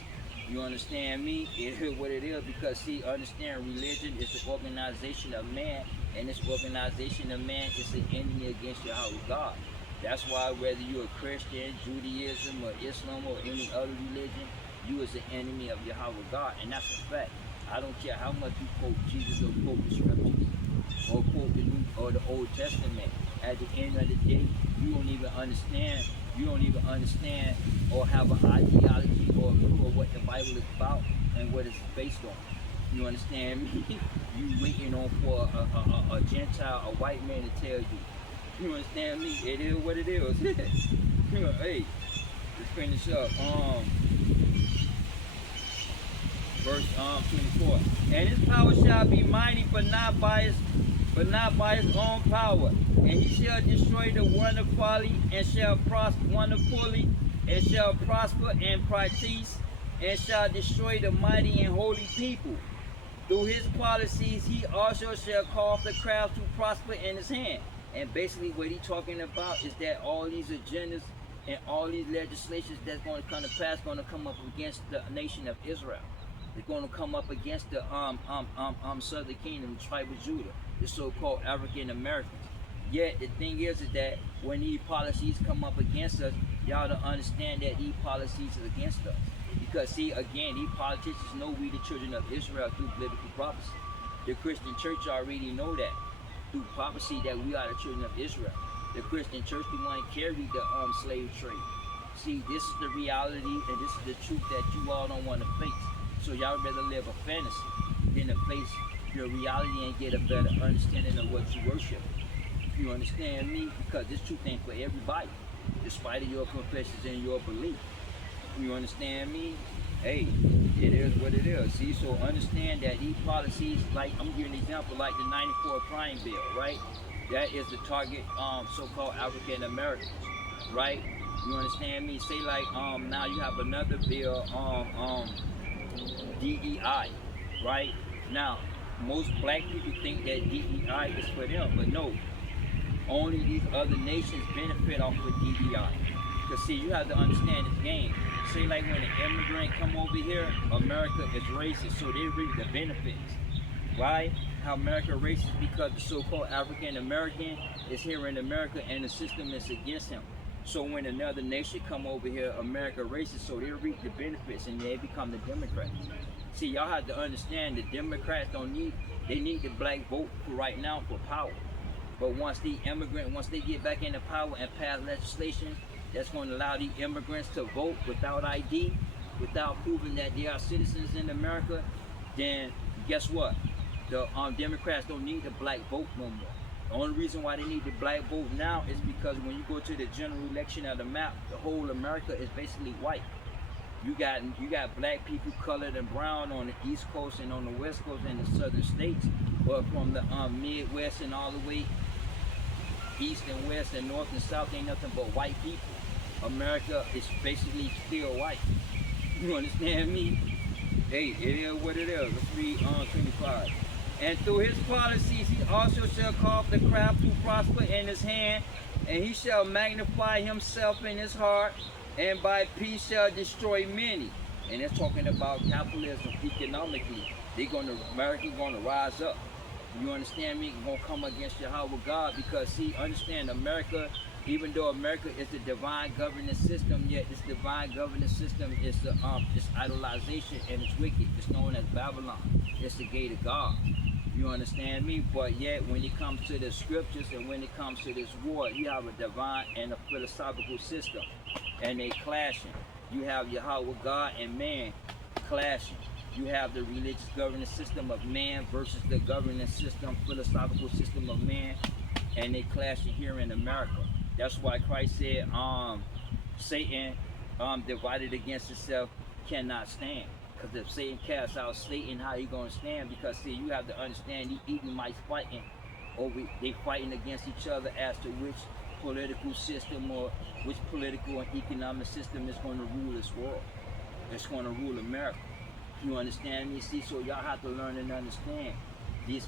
You understand me? It is what it is, because see, understand, religion is the organization of man, and this organization of man is an enemy against Yahweh God. That's why whether you're a Christian, Judaism, or Islam, or any other religion, you is an enemy of Yahweh God, and that's a fact. I don't care how much you quote Jesus or quote the scriptures, or quote the New or the Old Testament. At the end of the day, you don't even understand. You don't even understand or have an ideology or a clue of what the Bible is about and what it's based on. You understand me? You waiting on for a Gentile, a white man to tell you. You understand me? It is what it is. You know, hey, let's finish up. verse 24. And his power shall be mighty, but not by his own power. And he shall destroy the wonderfully, and shall prosper wonderfully, and shall prosper and practice, and shall destroy the mighty and holy people. Through his policies, he also shall cause the crowd to prosper in his hand. And basically what he's talking about is that all these agendas and all these legislations that's going to come to pass going to come up against the nation of Israel. They're going to come up against the southern kingdom, the tribe of Judah, the so-called African Americans. Yet the thing is that when these policies come up against us, y'all don't understand that these policies is against us. Because see, again, these politicians know we the children of Israel through biblical prophecy. The Christian church already know that through prophecy that we are the children of Israel. The Christian church, the one that carried the slave trade. See, this is the reality and this is the truth that you all don't want to face. So y'all rather live a fantasy than to face your reality and get a better understanding of what you worship. You understand me? Because this truth ain't for everybody, despite of your confessions and your belief. You understand me? Hey, it is what it is. See, so understand that these policies, like I'm giving an example, like the 94 crime bill, right? That is the target so-called African Americans, right? You understand me? Say like now you have another bill DEI, right? Now most black people think that DEI is for them, but no. Only these other nations benefit off of DEI. Because see, you have to understand this game. Say like when an immigrant come over here, America is racist, so they reap the benefits. Why? How America racist? Because the so-called African American is here in America and the system is against him. So when another nation come over here, America racist, so they reap the benefits and they become the Democrats. See, y'all have to understand the Democrats they need the black vote for right now for power. But once they get back into power and pass legislation that's going to allow the immigrants to vote without ID, without proving that they are citizens in America, then guess what? The Democrats don't need the black vote no more. The only reason why they need the black vote now is because when you go to the general election of the map, the whole America is basically white. You got black people, colored and brown on the East Coast and on the West Coast and the southern states, but from the Midwest and all the way East and West and North and South ain't nothing but white people. America is basically still white. You understand me? Hey, it is what it is. Let's read 25. And through his policies he also shall cause the crowd to prosper in his hand, and he shall magnify himself in his heart, and by peace shall destroy many. And it's talking about capitalism economically. America gonna rise up. You understand me? Gonna come against Yahweh God, because see, understand America, even though America is the divine governance system, yet this divine governance system is it's idolization and it's wicked. It's known as Babylon. It's the gate of God. You understand me? But yet when it comes to the scriptures and when it comes to this war, you have a divine and a philosophical system, and they clashing. You have Yahweh God and man clashing. You have the religious governance system of man versus the governance system, philosophical system of man, and they clashing here in America. That's why Christ said, Satan divided against itself cannot stand. Because if Satan casts out Satan, how he gonna stand? Because see, you have to understand these Edomites fighting they fighting against each other as to which political system or which political and economic system is going to rule this world. It's going to rule America. You understand me? See, so y'all have to learn and understand these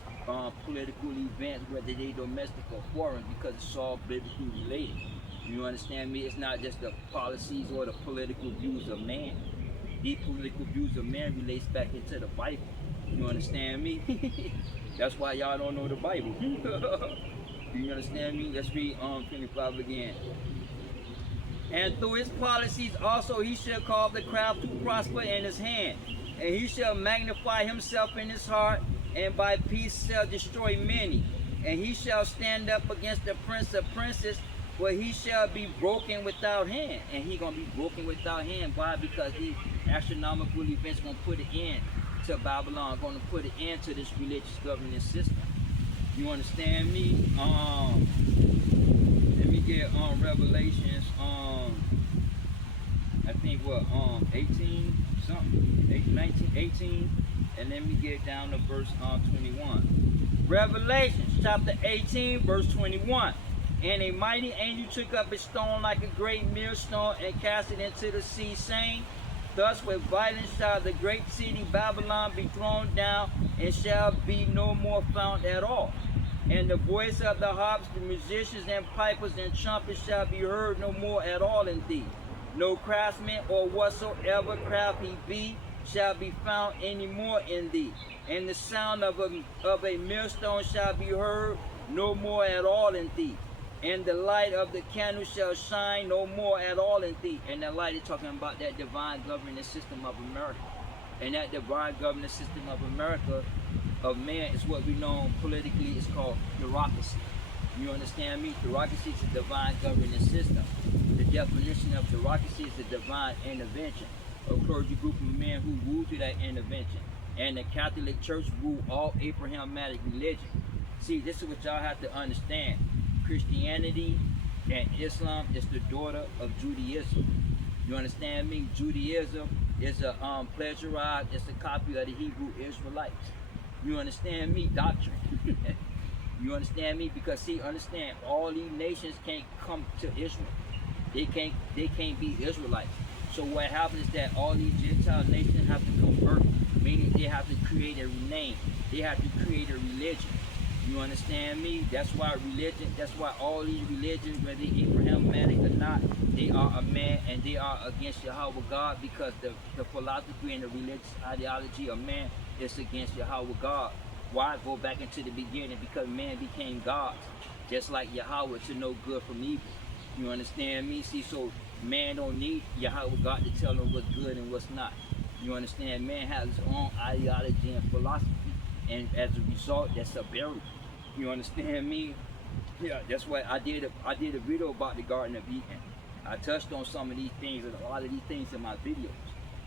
political events, whether they domestic or foreign, because it's all biblically related. You understand me? It's not just the policies or the political views of man. These political views of man relates back into the Bible. You understand me? That's why y'all don't know the Bible. You understand me? Let's read 25 again. And through his policies also he shall cause the crowd to prosper in his hand, and he shall magnify himself in his heart, and by peace shall destroy many. And he shall stand up against the prince of princes, where he shall be broken without hand. And he gonna be broken without hand. Why? Because these astronomical events gonna put an end to Babylon, gonna put an end to this religious governance system. You understand me? Let me get Revelations I think what 18. something. 18, and let me get down to verse 21. Revelation chapter 18, verse 21. And a mighty angel took up a stone like a great millstone and cast it into the sea, saying, Thus with violence shall the great city Babylon be thrown down, and shall be no more found at all. And the voice of the harps, the musicians and pipers and trumpets shall be heard no more at all in thee. No craftsman or whatsoever craft he be shall be found any more in thee. And the sound of a millstone shall be heard no more at all in thee. And the light of the candle shall shine no more at all in thee. And that light is talking about that divine governing system of America. And that divine governing system of America, of man, is what we know politically is called bureaucracy. You understand me? Bureaucracy is a divine governing system. The definition of bureaucracy is a divine intervention. A clergy group of men who rule through that intervention. And the Catholic Church rule all Abrahamic religion. See, this is what y'all have to understand. Christianity and Islam is the daughter of Judaism. You understand me? Judaism is a plagiarized, it's a copy of the Hebrew Israelites. You understand me? Doctrine. You understand me? Because see, understand, all these nations can't come to Israel. They can't be Israelites. So what happens is that all these Gentile nations have to convert, meaning they have to create a name. They have to create a religion. You understand me? That's why religion, that's why all these religions, whether they Abrahamic or not, they are a man and they are against Yahweh God, because the philosophy and the religious ideology of man is against Yahweh God. Why? Go back into the beginning, because man became gods, just like Yahweh, to know good from evil. You understand me? See, so man don't need Yahweh God to tell him what's good and what's not. You understand? Man has his own ideology and philosophy. And as a result, that's a burial. You understand me? Yeah, that's why I did a video about the Garden of Eden. I touched on some of these things and a lot of these things in my videos,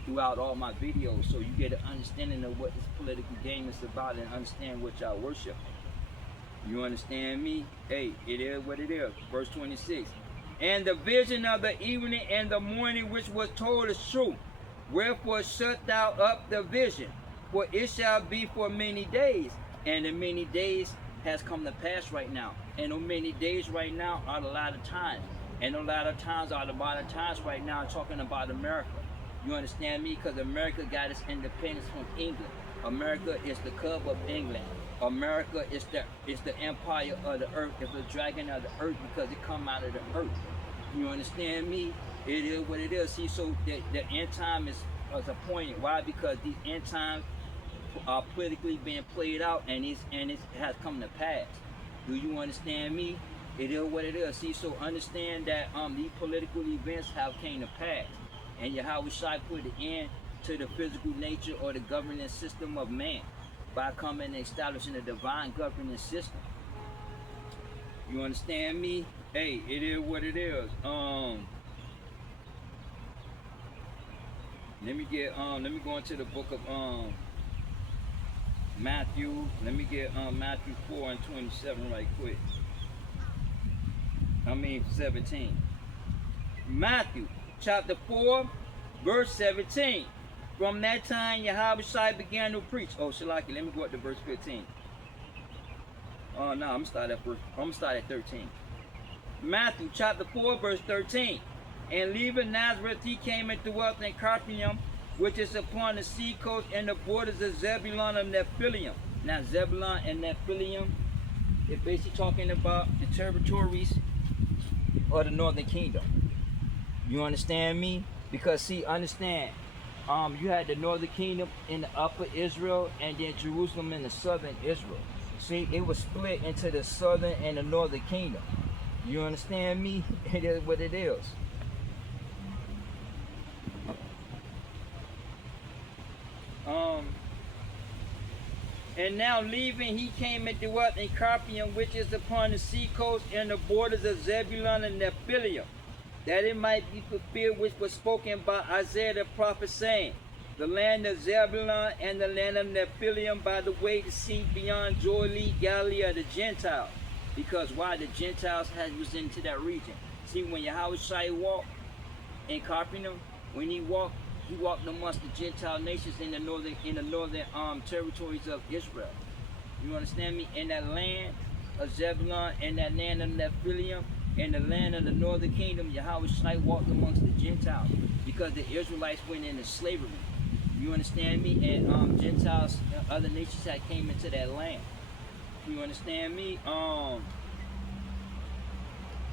throughout all my videos, so you get an understanding of what this political game is about and understand what y'all worship. You understand me? Hey, it is what it is. Verse 26. And the vision of the evening and the morning which was told is true. Wherefore shut thou up the vision, for it shall be for many days. And the many days has come to pass right now. And the many days right now are the latter times. And the latter times are the latter times right now, talking about America. You understand me? Because America got its independence from England. America is the cub of England. America is the empire of the earth. It's the dragon of the earth, because it come out of the earth. You understand me? It is what it is. See, so the end time is appointed. Why? Because these end times are politically being played out, and it has come to pass. Do you understand me? It is what it is. See, so understand that these political events have came to pass, and Yahweh Shai put an end to the physical nature or the governing system of man by coming and establishing a divine governing system. You understand me? Hey, it is what it is. Let me go into the book of Matthew. Let me get Matthew 4 and 27 right quick. 17. Matthew chapter 4, verse 17. From that time, Yahweh Shai began to preach. Oh, Shalaki, let me go up to verse 15. Oh, no, I'm gonna start at 13. Matthew chapter 4, verse 13. And leaving Nazareth, he came and dwelt in Capernaum, which is upon the sea coast and the borders of Zebulun and Nephilim. Now, Zebulun and Nephilim, it's basically talking about the territories of the northern kingdom. You understand me? Because see, understand, you had the northern kingdom in the upper Israel, and then Jerusalem in the southern Israel. See, it was split into the southern and the northern kingdom. You understand me? It is what it is. And now leaving, he came and dwelt in Capernaum, which is upon the sea coast and the borders of Zebulun and Nephilim, that it might be fulfilled which was spoken by Isaiah the prophet, saying, the land of Zebulun and the land of Nephilim by the way to sea beyond Jordan, Galilee of the Gentiles. Because why? The Gentiles was into that region. See, when Yahweh Shai walked in Capernaum, when he walked, He walked amongst the Gentile nations in the northern territories of Israel. You understand me? In that land of Zebulun, in that land of Nephilim, in the land of the northern kingdom, Yahweh Shai walked amongst the Gentiles because the Israelites went into slavery. You understand me? And Gentiles, other nations that came into that land. You understand me?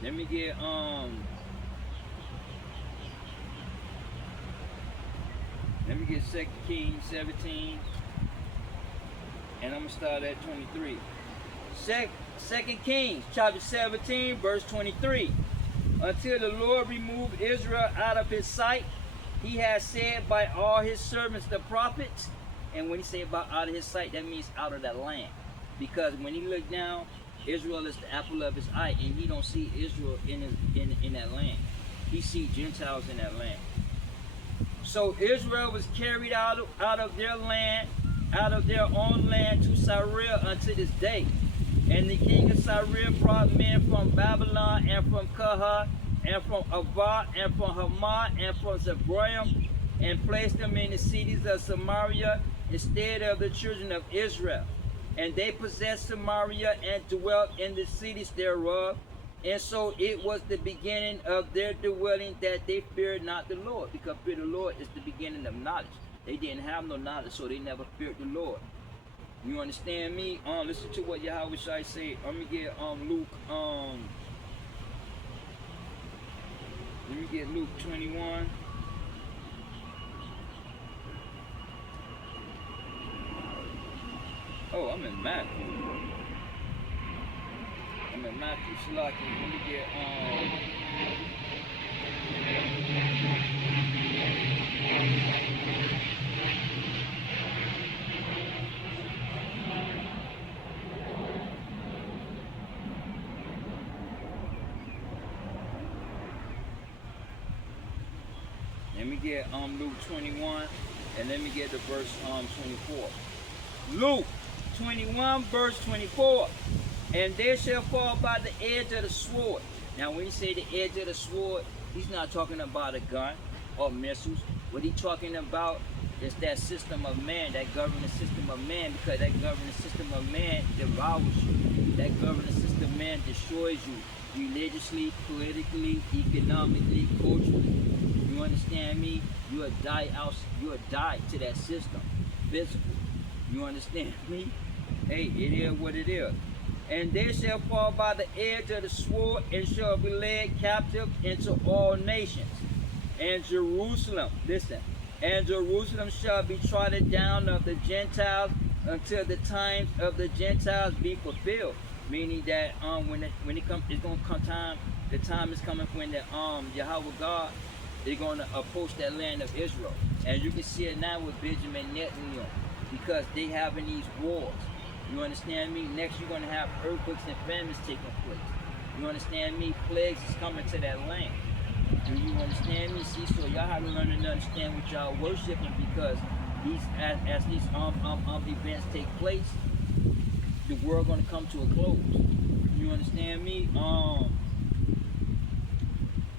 Let me get Let me get 2 Kings 17, and I'm gonna start at 23. 2 Kings chapter 17, verse 23. Until the Lord remove Israel out of his sight, he has said by all his servants the prophets. And when he say about out of his sight, that means out of that land. Because when he looked down, Israel is the apple of his eye, and he don't see Israel in that land. He see Gentiles in that land. So Israel was carried out of their land, out of their own land to Syria unto this day. And the king of Syria brought men from Babylon and from Kahah and from Ava and from Hamath and from Zeboim and placed them in the cities of Samaria instead of the children of Israel. And they possessed Samaria and dwelt in the cities thereof. And so it was the beginning of their dwelling that they feared not the Lord, because fear the Lord is the beginning of knowledge. They didn't have no knowledge, so they never feared the Lord. You understand me? Listen to what Yahweh Shai say. Let me get Luke. Let me get Luke 21. Oh, I'm in Matthew. I'm in Matthew Slaki. Let me get Luke 21, and let me get the verse 24. Luke 21 verse 24. And they shall fall by the edge of the sword. Now when he say the edge of the sword, he's not talking about a gun or missiles. What he's talking about is that system of man, that governing system of man, because that governing system of man devours you. That governing system of man destroys you religiously, politically, economically, culturally. You understand me? You will die out. You will die to that system, physically. You understand me? Hey, it is what it is. And they shall fall by the edge of the sword and shall be led captive into all nations. And Jerusalem, listen, and Jerusalem shall be trodden down of the Gentiles until the times of the Gentiles be fulfilled. Meaning that when it comes, it's gonna come time. The time is coming when the Yahweh God, they're gonna approach that land of Israel. And you can see it now with Benjamin Netanyahu, because they having these wars. You understand me? Next you're gonna have earthquakes and famines taking place. You understand me? Plagues is coming to that land. Do you understand me? See, so y'all have to learn and understand what y'all worshiping, because these as these events take place, the world gonna come to a close. You understand me?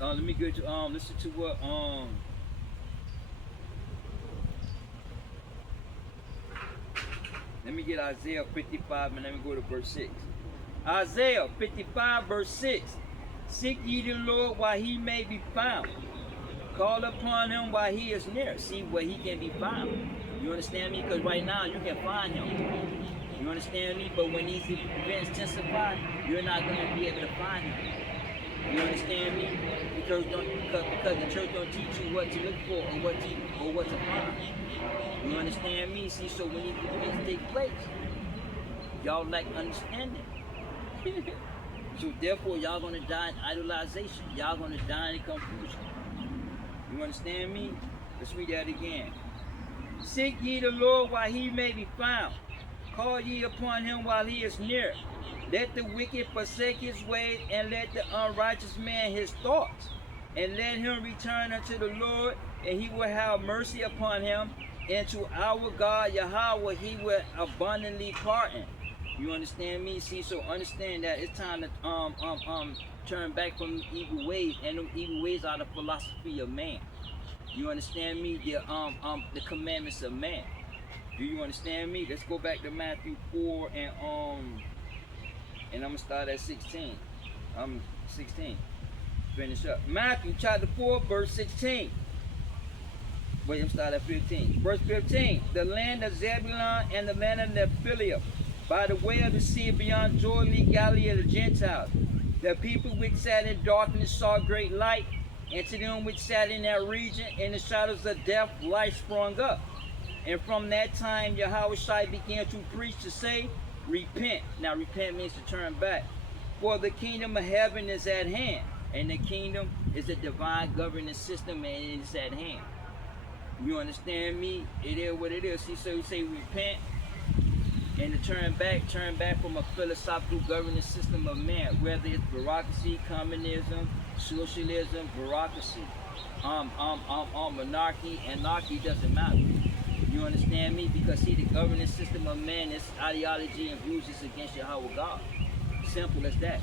Let me go to listen to what let me get Isaiah 55 and let me go to verse 6. Isaiah 55 verse 6. Seek ye the Lord while he may be found. Call upon him while he is near. See where he can be found. You understand me? Because right now you can find him. You understand me? But when these events intensify, you're not going to be able to find him. You understand me? Because the church don't teach you what to look for or what to find. You understand me? See, so when these events take place, y'all lack understanding. So therefore, y'all gonna die in idolization. Y'all gonna die in confusion. You understand me? Let's read that again. Seek ye the Lord while he may be found. Call ye upon him while he is near. Let the wicked forsake his ways, and let the unrighteous man his thoughts. And let him return unto the Lord, and he will have mercy upon him. And to our God Yahweh he will abundantly pardon. You understand me? See, so understand that it's time to turn back from evil ways, and them evil ways are the philosophy of man. You understand me? The commandments of man. Do you understand me? Let's go back to Matthew 4 and I'm gonna start at 16. 16. Finish up. Matthew chapter 4, verse 16. Wait, I'm start at 15. Verse 15. The land of Zebulun and the land of Naphtali, by the way of the sea beyond Jordan, Galilee of the Gentiles. The people which sat in darkness saw great light, and to them which sat in that region in the shadows of death, light sprung up. And from that time, Yahushua began to preach to say, repent. Now, repent means to turn back. For the kingdom of heaven is at hand. And the kingdom is a divine governing system, and it is at hand. You understand me? It is what it is. See, so you say repent and to turn back from a philosophical governing system of man, whether it's bureaucracy, communism, socialism, bureaucracy, monarchy, anarchy, doesn't matter. You understand me? Because see, the governing system of man, its ideology and views is against Yahweh God. Simple as that.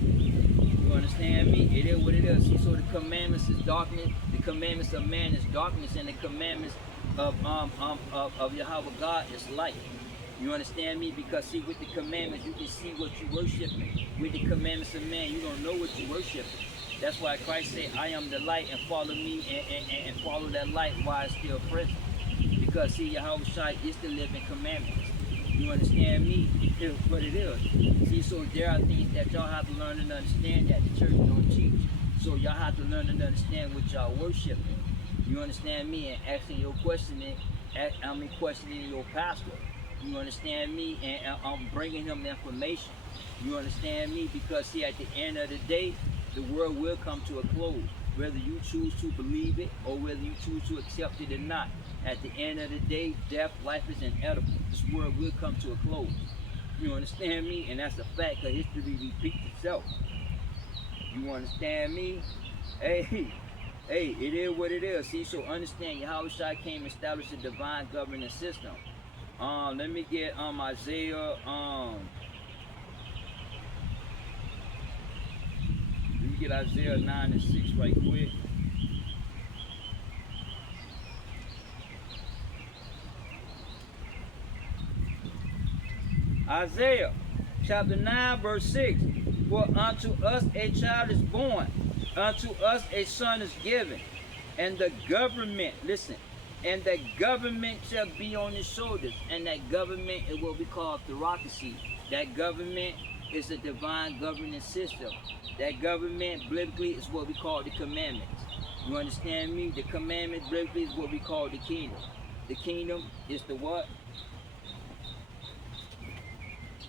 You understand me? It is what it is. See, so the commandments is darkness. The commandments of man is darkness, and the commandments of Yahweh God is light. You understand me? Because see, with the commandments, you can see what you worshiping. With the commandments of man, you don't know what you worshiping. That's why Christ said, I am the light, and follow me and follow that light while it's still present. Because see, Yahweh Shai is the living commandments. You understand me? It is what it is. See, so there are things that y'all have to learn and understand that the church don't teach. So y'all have to learn and understand what y'all worshiping. You understand me? And asking your questioning, questioning your pastor. You understand me? And I'm bringing him the information. You understand me? Because see, at the end of the day, the world will come to a close. Whether you choose to believe it or whether you choose to accept it or not. At the end of the day, death, life is inevitable. This world will come to a close. You understand me? And that's a fact, because history repeats itself. You understand me? Hey, it is what it is. See, so understand, Yahweh Shai came and established a divine governing system. Let me get Isaiah, let me get Isaiah 9 and 6 right quick. Isaiah chapter 9 verse 6. For unto us a child is born, unto us a son is given, and the government, listen, and the government shall be on his shoulders, and that government is what we call theocracy. That government is a divine governing system. That government biblically is what we call the commandments. You understand me? The commandment biblically is what we call the kingdom. The kingdom is the what?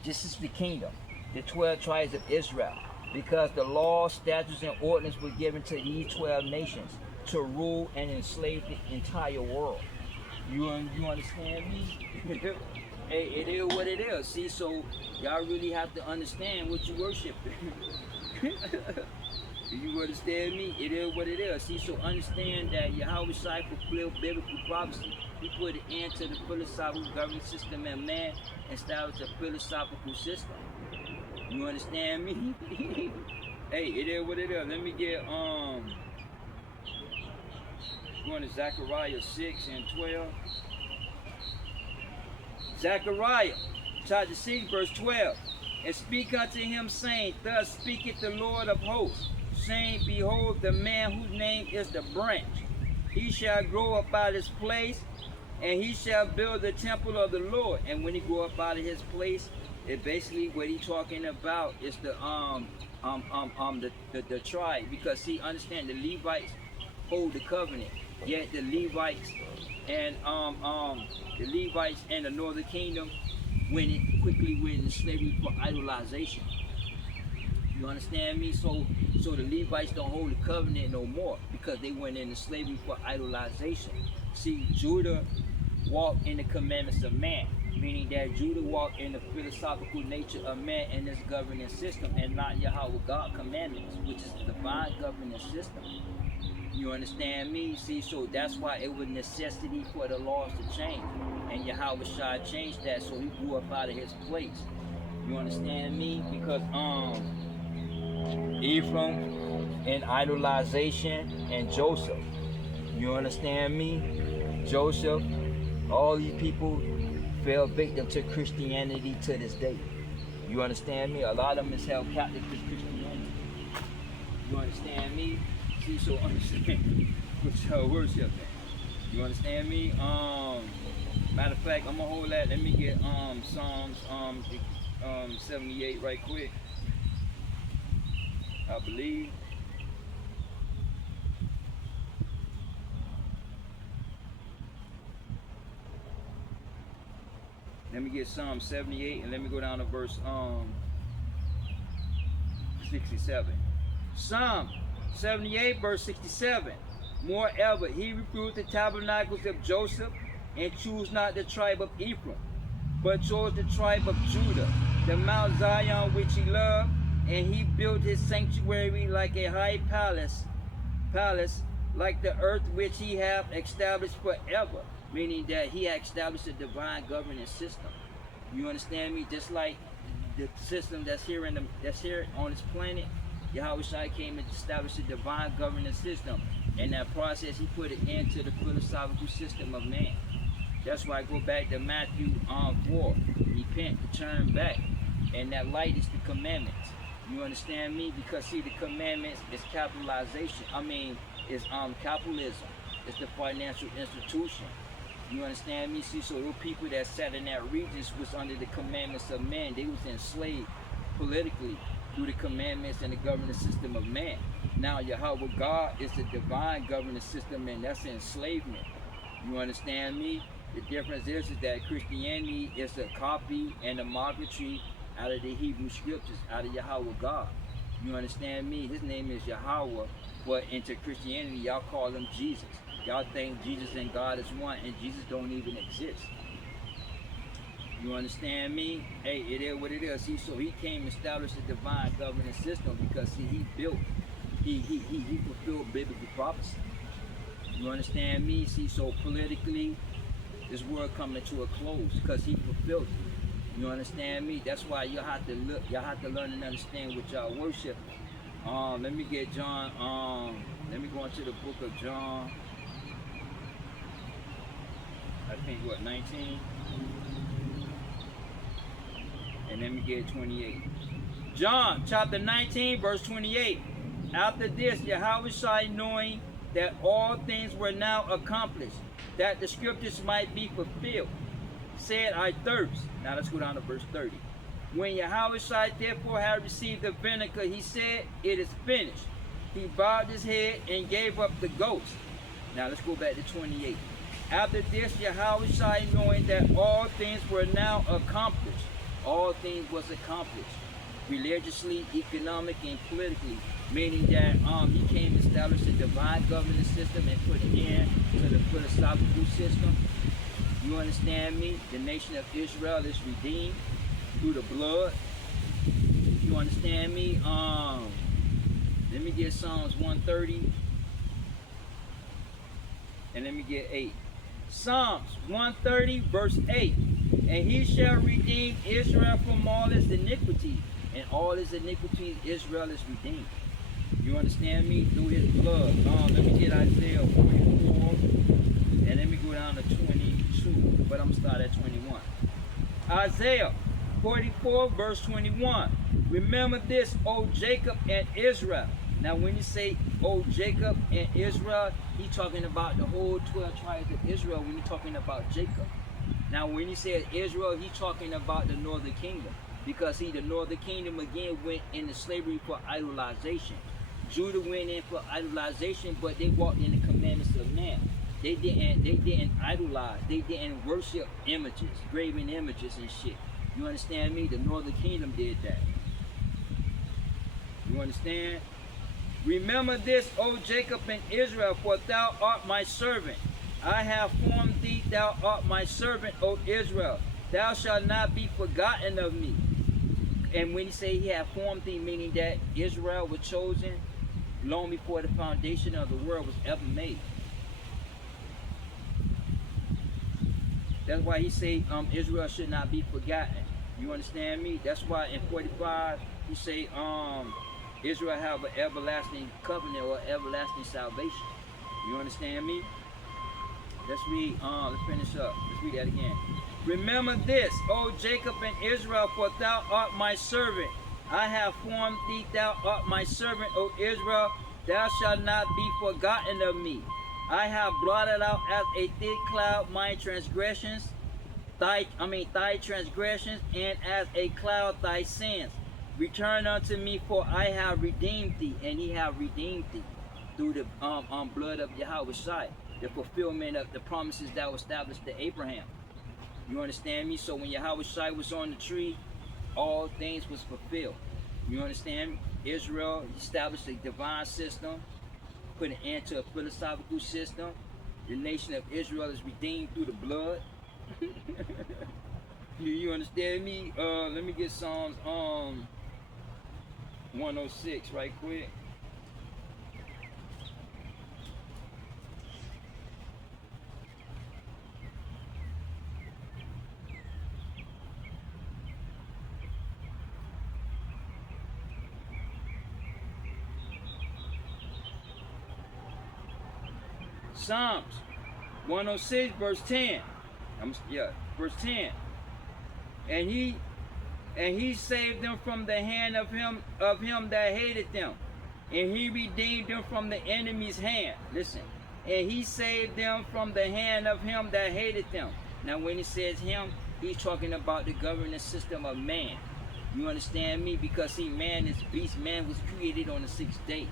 This is the kingdom, the 12 tribes of Israel, because the law, statutes, and ordinance were given to these 12 nations to rule and enslave the entire world. You understand me? Hey, it is what it is. See, so y'all really have to understand what you worship. You understand me? It is what it is. See, so understand that Yahweh Shai fulfilled biblical prophecy. He put an end to the philosophical governing system and man established a philosophical system. You understand me? Hey, it is what it is. Let me get going to Zechariah 6 and 12. Zechariah chapter 6 verse 12. And speak unto him, saying, thus speaketh the Lord of hosts, saying, behold, the man whose name is the branch. He shall grow up out of his place, and he shall build the temple of the Lord. And when he grow up out of his place, it basically what he talking about is the tribe. Because see, understand, the Levites hold the covenant. Yet the Levites and the northern kingdom quickly went into slavery for idolization. You understand me? So the Levites don't hold the covenant no more because they went into slavery for idolization. See, Judah walked in the commandments of man, meaning that Judah walked in the philosophical nature of man and this governing system, and not Yahweh God commandments, which is the divine governing system. You understand me? See, so that's why it was necessity for the laws to change. And Yahweh Shai changed that, so he grew up out of his place. You understand me? Because Ephraim in idolization and Joseph. You understand me? Joseph, all these people fell victim to Christianity to this day. You understand me? A lot of them is held captive to Christianity. You understand me? See, so understand what y'all worship at. You understand me? Matter of fact, I'm gonna hold that. Let me get Psalms 78 right quick. I believe. Let me get Psalm 78 and let me go down to verse 67. Psalm 78 verse 67. Moreover, he reproved the tabernacles of Joseph and chose not the tribe of Ephraim, but chose the tribe of Judah, the Mount Zion which he loved, and he built his sanctuary like a high palace, like the earth which he hath established forever. Meaning that he had established a divine governance system. You understand me? Just like the system that's here on this planet, Yahweh Shai came and established a divine governance system. In that process, he put it into the philosophical system of man. That's why I go back to Matthew 4. Repent, turn back. And that light is the commandments. You understand me? Because see, the commandments is capitalization. It's capitalism. It's the financial institution. You understand me? See, so those people that sat in that regions was under the commandments of man. They was enslaved politically through the commandments and the governance system of man. Now, Yahweh God is the divine governance system, and that's enslavement. You understand me? The difference is that Christianity is a copy and a mockery out of the Hebrew scriptures, out of Yahweh God. You understand me? His name is Yahweh, but into Christianity, y'all call him Jesus. Y'all think Jesus and God is one, and Jesus don't even exist. You understand me? Hey, it is what it is. See, so he came and established a divine governance system because see, he fulfilled biblical prophecy. You understand me? See, so politically, this world coming to a close because he fulfilled it. You understand me? That's why y'all have to look. Y'all have to learn and understand what y'all worship. Let me get John. Let me go into the book of John. I think what 19, and let me get 28. John chapter 19 verse 28. After this, Yahweh Shai, knowing that all things were now accomplished, that the scriptures might be fulfilled, said, I thirst. Now let's go down to verse 30. When Yahweh Shai therefore had received the vinegar, he said, it is finished. He bowed his head and gave up the ghost. Now let's go back to 28. After this, Yahweh Shai, knowing that all things were now accomplished, all things was accomplished, religiously, economic, and politically, meaning that he came to establish a divine governance system and put an end to the philosophical system. You understand me? The nation of Israel is redeemed through the blood. You understand me? Let me get Psalms 130. And let me get 8. Psalms 130 verse 8. And he shall redeem Israel from all his iniquity. And all his iniquities Israel is redeemed. You understand me? Through his blood. Let me get Isaiah 44. And let me go down to 22. But I'm going to start at 21. Isaiah 44 verse 21. Remember this, O Jacob and Israel. Now when you say, O Jacob and Israel, he's talking about the whole 12 tribes of Israel when he's talking about Jacob. Now when he said Israel, he's talking about the northern kingdom. Because see, the northern kingdom again went into slavery for idolization. Judah went in for idolization, but they walked in the commandments of man. They didn't idolize. They didn't worship images, graven images and shit. You understand me? The northern kingdom did that. You understand? Remember this, O Jacob and Israel, for thou art my servant. I have formed thee, thou art my servant, O Israel. Thou shalt not be forgotten of me. And when he say he had formed thee, meaning that Israel was chosen long before the foundation of the world was ever made. That's why he say Israel should not be forgotten. You understand me? That's why in 45 he say Israel have an everlasting covenant or everlasting salvation. You understand me? Let's read, let's finish up. Let's read that again. Remember this, O Jacob and Israel, for thou art my servant. I have formed thee, thou art my servant, O Israel. Thou shalt not be forgotten of me. I have blotted out as a thick cloud my transgressions, thy transgressions, and as a cloud thy sins. Return unto me, for I have redeemed thee, and he have redeemed thee through the blood of Yahweh Shai, the fulfillment of the promises that were established to Abraham. You understand me? So when Yahweh Shai was on the tree, all things was fulfilled. You understand? Israel established a divine system, put an end to a philosophical system. The nation of Israel is redeemed through the blood. You understand me? Let me get Psalms 106 right quick. Psalms 106 verse 10. Verse 10. And he saved them from the hand of him that hated them, and he redeemed them from the enemy's hand. Listen. And he saved them from the hand of him that hated them. Now when he says him, he's talking about the governance system of man. You understand me? Because see, man is beast. Man was created on the 6th day.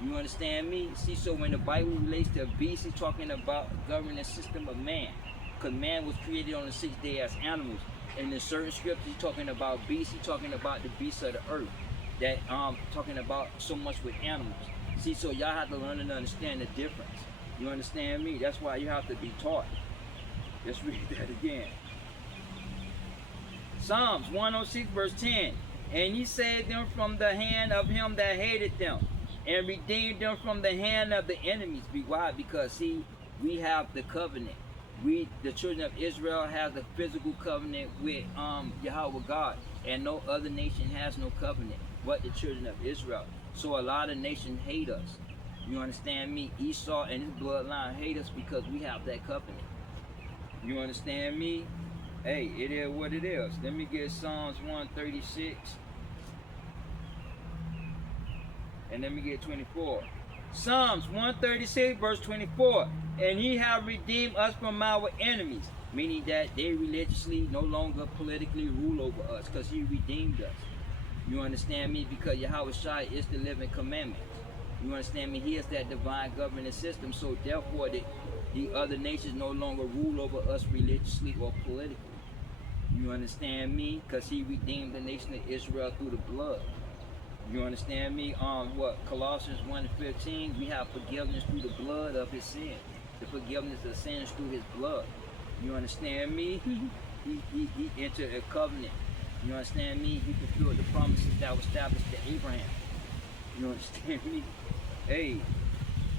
You understand me? See, so when the Bible relates to beast, he's talking about the governance system of man. Because man was created on the 6th day as animals. And in certain scriptures, he's talking about beasts. He's talking about the beasts of the earth. That talking about so much with animals. See, so y'all have to learn and understand the difference. You understand me? That's why you have to be taught. Let's read that again. Psalms 106 verse 10. And he saved them from the hand of him that hated them, and redeemed them from the hand of the enemies. Why? Because see, we have the covenant. We, the children of Israel, have the physical covenant with Yahweh God, and no other nation has no covenant but the children of Israel. So a lot of nations hate us. You understand me? Esau and his bloodline hate us because we have that covenant. You understand me? Hey, it is what it is. Let me get Psalms 136. And let me get 24. Psalms 136 verse 24. And he have redeemed us from our enemies. Meaning that they religiously no longer politically rule over us, because he redeemed us. You understand me? Because Yahweh Shai is the living commandment. You understand me? He is that divine governance system. So therefore the other nations no longer rule over us religiously or politically. You understand me? Because he redeemed the nation of Israel through the blood. You understand me? Colossians 1:15, we have forgiveness through the blood of his sins. The forgiveness of sins through his blood. You understand me? He entered a covenant. You understand me? He fulfilled the promises that were established to Abraham. You understand me? Hey,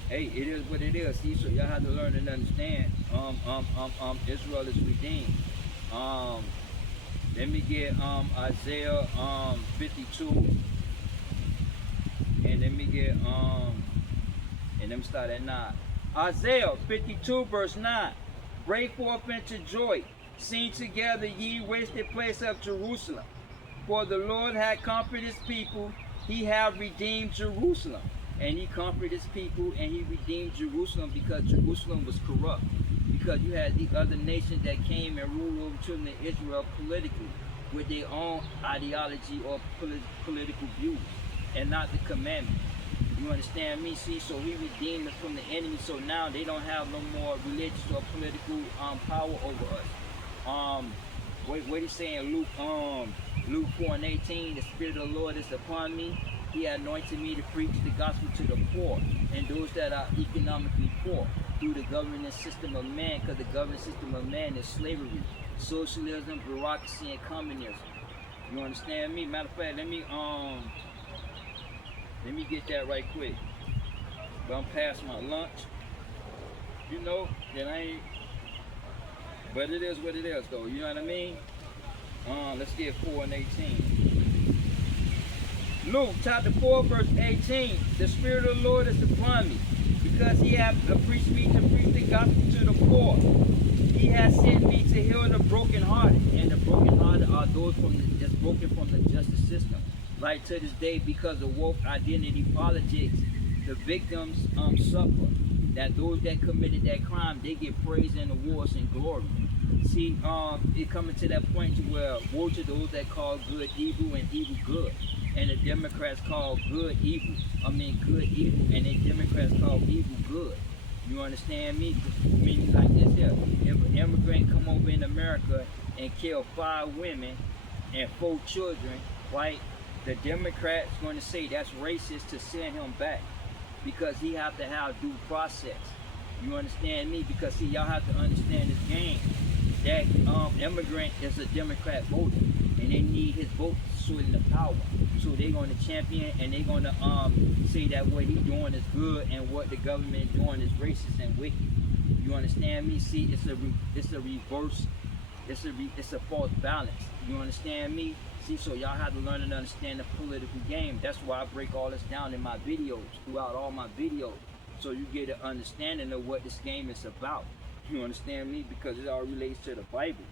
it is what it is. See, so y'all have to learn and understand. Israel is redeemed. Let me get Isaiah 52. And let me get and let me start at 9. Isaiah 52 verse 9. Break forth into joy, sing together, ye wasted place of Jerusalem. For the Lord had comforted his people, he have redeemed Jerusalem. And he comforted his people and he redeemed Jerusalem, because Jerusalem was corrupt. Because you had the other nations that came and ruled over children of Israel politically, with their own ideology or political views, and not the commandment. You understand me? See, so we redeemed us from the enemy, so now they don't have no more religious or political power over us. What he's saying, Luke 4:18, the Spirit of the Lord is upon me. He anointed me to preach the gospel to the poor and those that are economically poor, through the governance system of man, because the governance system of man is slavery, socialism, bureaucracy, and communism. You understand me? Matter of fact, let me get that right quick. But I'm past my lunch. You know, that I ain't. But it is what it is, though. You know what I mean? Let's get 4:18. Luke chapter 4, verse 18. The Spirit of the Lord is upon me, because he hath preached me to preach the gospel to the poor. He has sent me to heal the brokenhearted, and the brokenhearted are those that's broken from the justice system. Like to this day, because of woke identity politics, the victims suffer. That those that committed that crime, they get praise and awards and glory. See, it coming to that point to where woe to those that call good evil and evil good. And the Democrats call good evil. Good evil, and the Democrats call evil good. You understand me? Meaning like this here. If an immigrant come over in America and kill 5 women and 4 children, right? The Democrats going to say that's racist to send him back, because he have to have due process. You understand me? Because see, y'all have to understand this game. That immigrant is a Democrat voter, and they need his vote to swing the power. So they're going to champion, and they're going to say that what he's doing is good, and what the government is doing is racist and wicked. You understand me? See, it's a reverse. It's a false balance. You understand me? See, so y'all have to learn and understand the political game. That's why I break all this down in my videos, throughout all my videos, so you get an understanding of what this game is about. You understand me? Because it all relates to the Bible.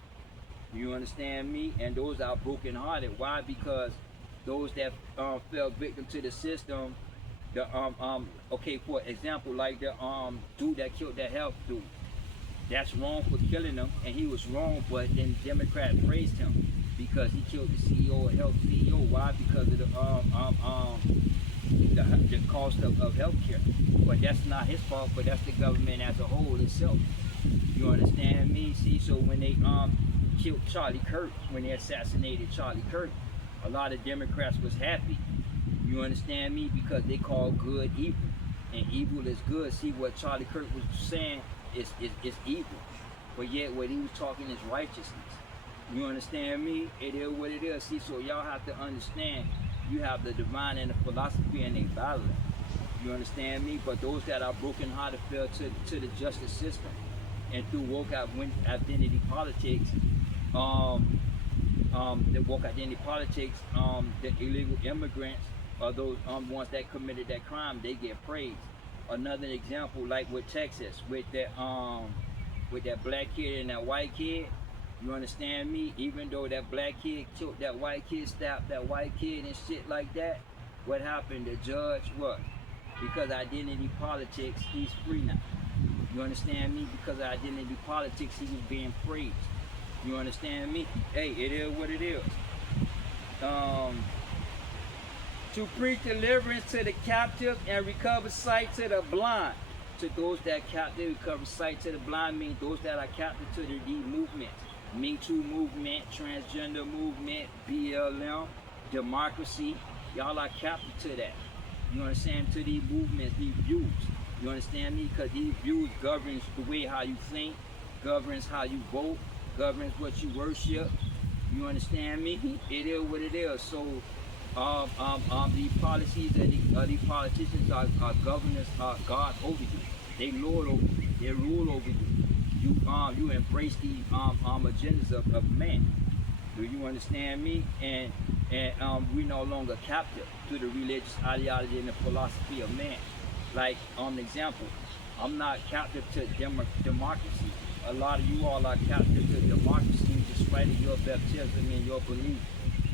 You understand me? And those are brokenhearted. Why? Because those that fell victim to the system, okay, for example, like the dude that killed that health dude. That's wrong for killing him, and he was wrong, but then Democrats praised him because he killed the CEO, health CEO. Why? Because of the cost of health care. But that's not his fault, but that's the government as a whole itself. You understand me? See, so when they killed Charlie Kirk, when they assassinated Charlie Kirk, a lot of Democrats was happy. You understand me? Because they call good evil, and evil is good. See, what Charlie Kirk was saying is evil, but yet what he was talking is righteousness. You understand me? It is what it is. See, so y'all have to understand, you have the divine and the philosophy, and they battle it. You understand me? But those that are brokenhearted fell to the justice system, and through woke identity politics, the woke identity politics, the illegal immigrants are those ones that committed that crime. They get praised. Another example, like with Texas, with that black kid and that white kid. You understand me? Even though that black kid killed that white kid, stabbed that white kid and shit like that, what happened? The judge, what? Because identity politics, he's free now. You understand me? Because of identity politics, he was being praised. You understand me? Hey, it is what it is. To preach deliverance to the captive and recover sight to the blind. To those that captive, recover sight to the blind, means those that are captive to the movement. Me Too movement, transgender movement, BLM, democracy. Y'all are captive to that. You understand? To these movements, these views. You understand me? Because these views governs the way how you think, governs how you vote, governs what you worship. You understand me? It is what it is. So the policies of these politicians are governors, are God over you. They lord over you. They rule over you. You embrace the agendas of man. Do you understand me? And we no longer captive to the religious ideology and the philosophy of man. Like example, I'm not captive to democracy. A lot of you all are captive to democracy despite of your baptism and your belief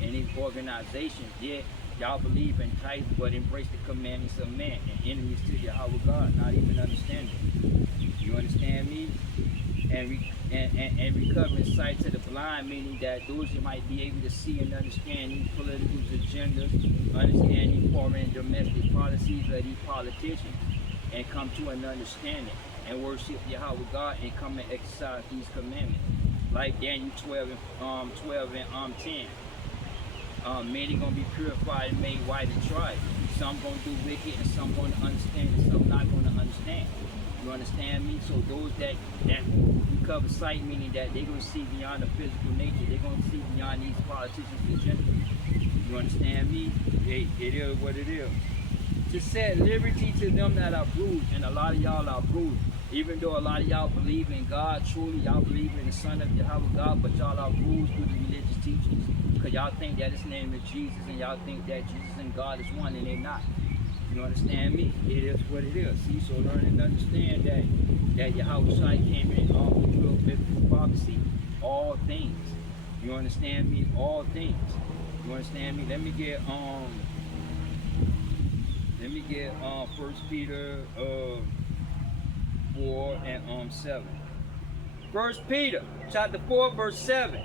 in these organizations. Yeah, y'all believe in Christ, but embrace the commandments of man and enemies to Yahweh God, not even understanding. You understand me? And recovering sight to the blind, meaning that those who might be able to see and understand these political agendas, understand these foreign and domestic policies of these politicians, and come to an understanding and worship Yahweh God and come and exercise these commandments. Like Daniel 12 and 10. Many gonna be purified and made white and tried. Some gonna do wicked and some gonna understand and some not gonna understand. You understand me? So those that recover sight, meaning that they're gonna see beyond the physical nature, they're gonna see beyond these politicians' agenda. You understand me? It is what it is. To set liberty to them that are bruised, and a lot of y'all are bruised. Even though a lot of y'all believe in God, truly y'all believe in the Son of Yahweh God, but y'all are fools through the religious teachings. Because y'all think that his name is Jesus, and y'all think that Jesus and God is one, and they're not. You understand me? It is what it is. See, so learn and understand that Yahweh Shai came in fulfill biblical prophecy, all things. You understand me? All things. You understand me? Let me get 1 Peter 4 and 7. 1 Peter chapter 4 verse 7.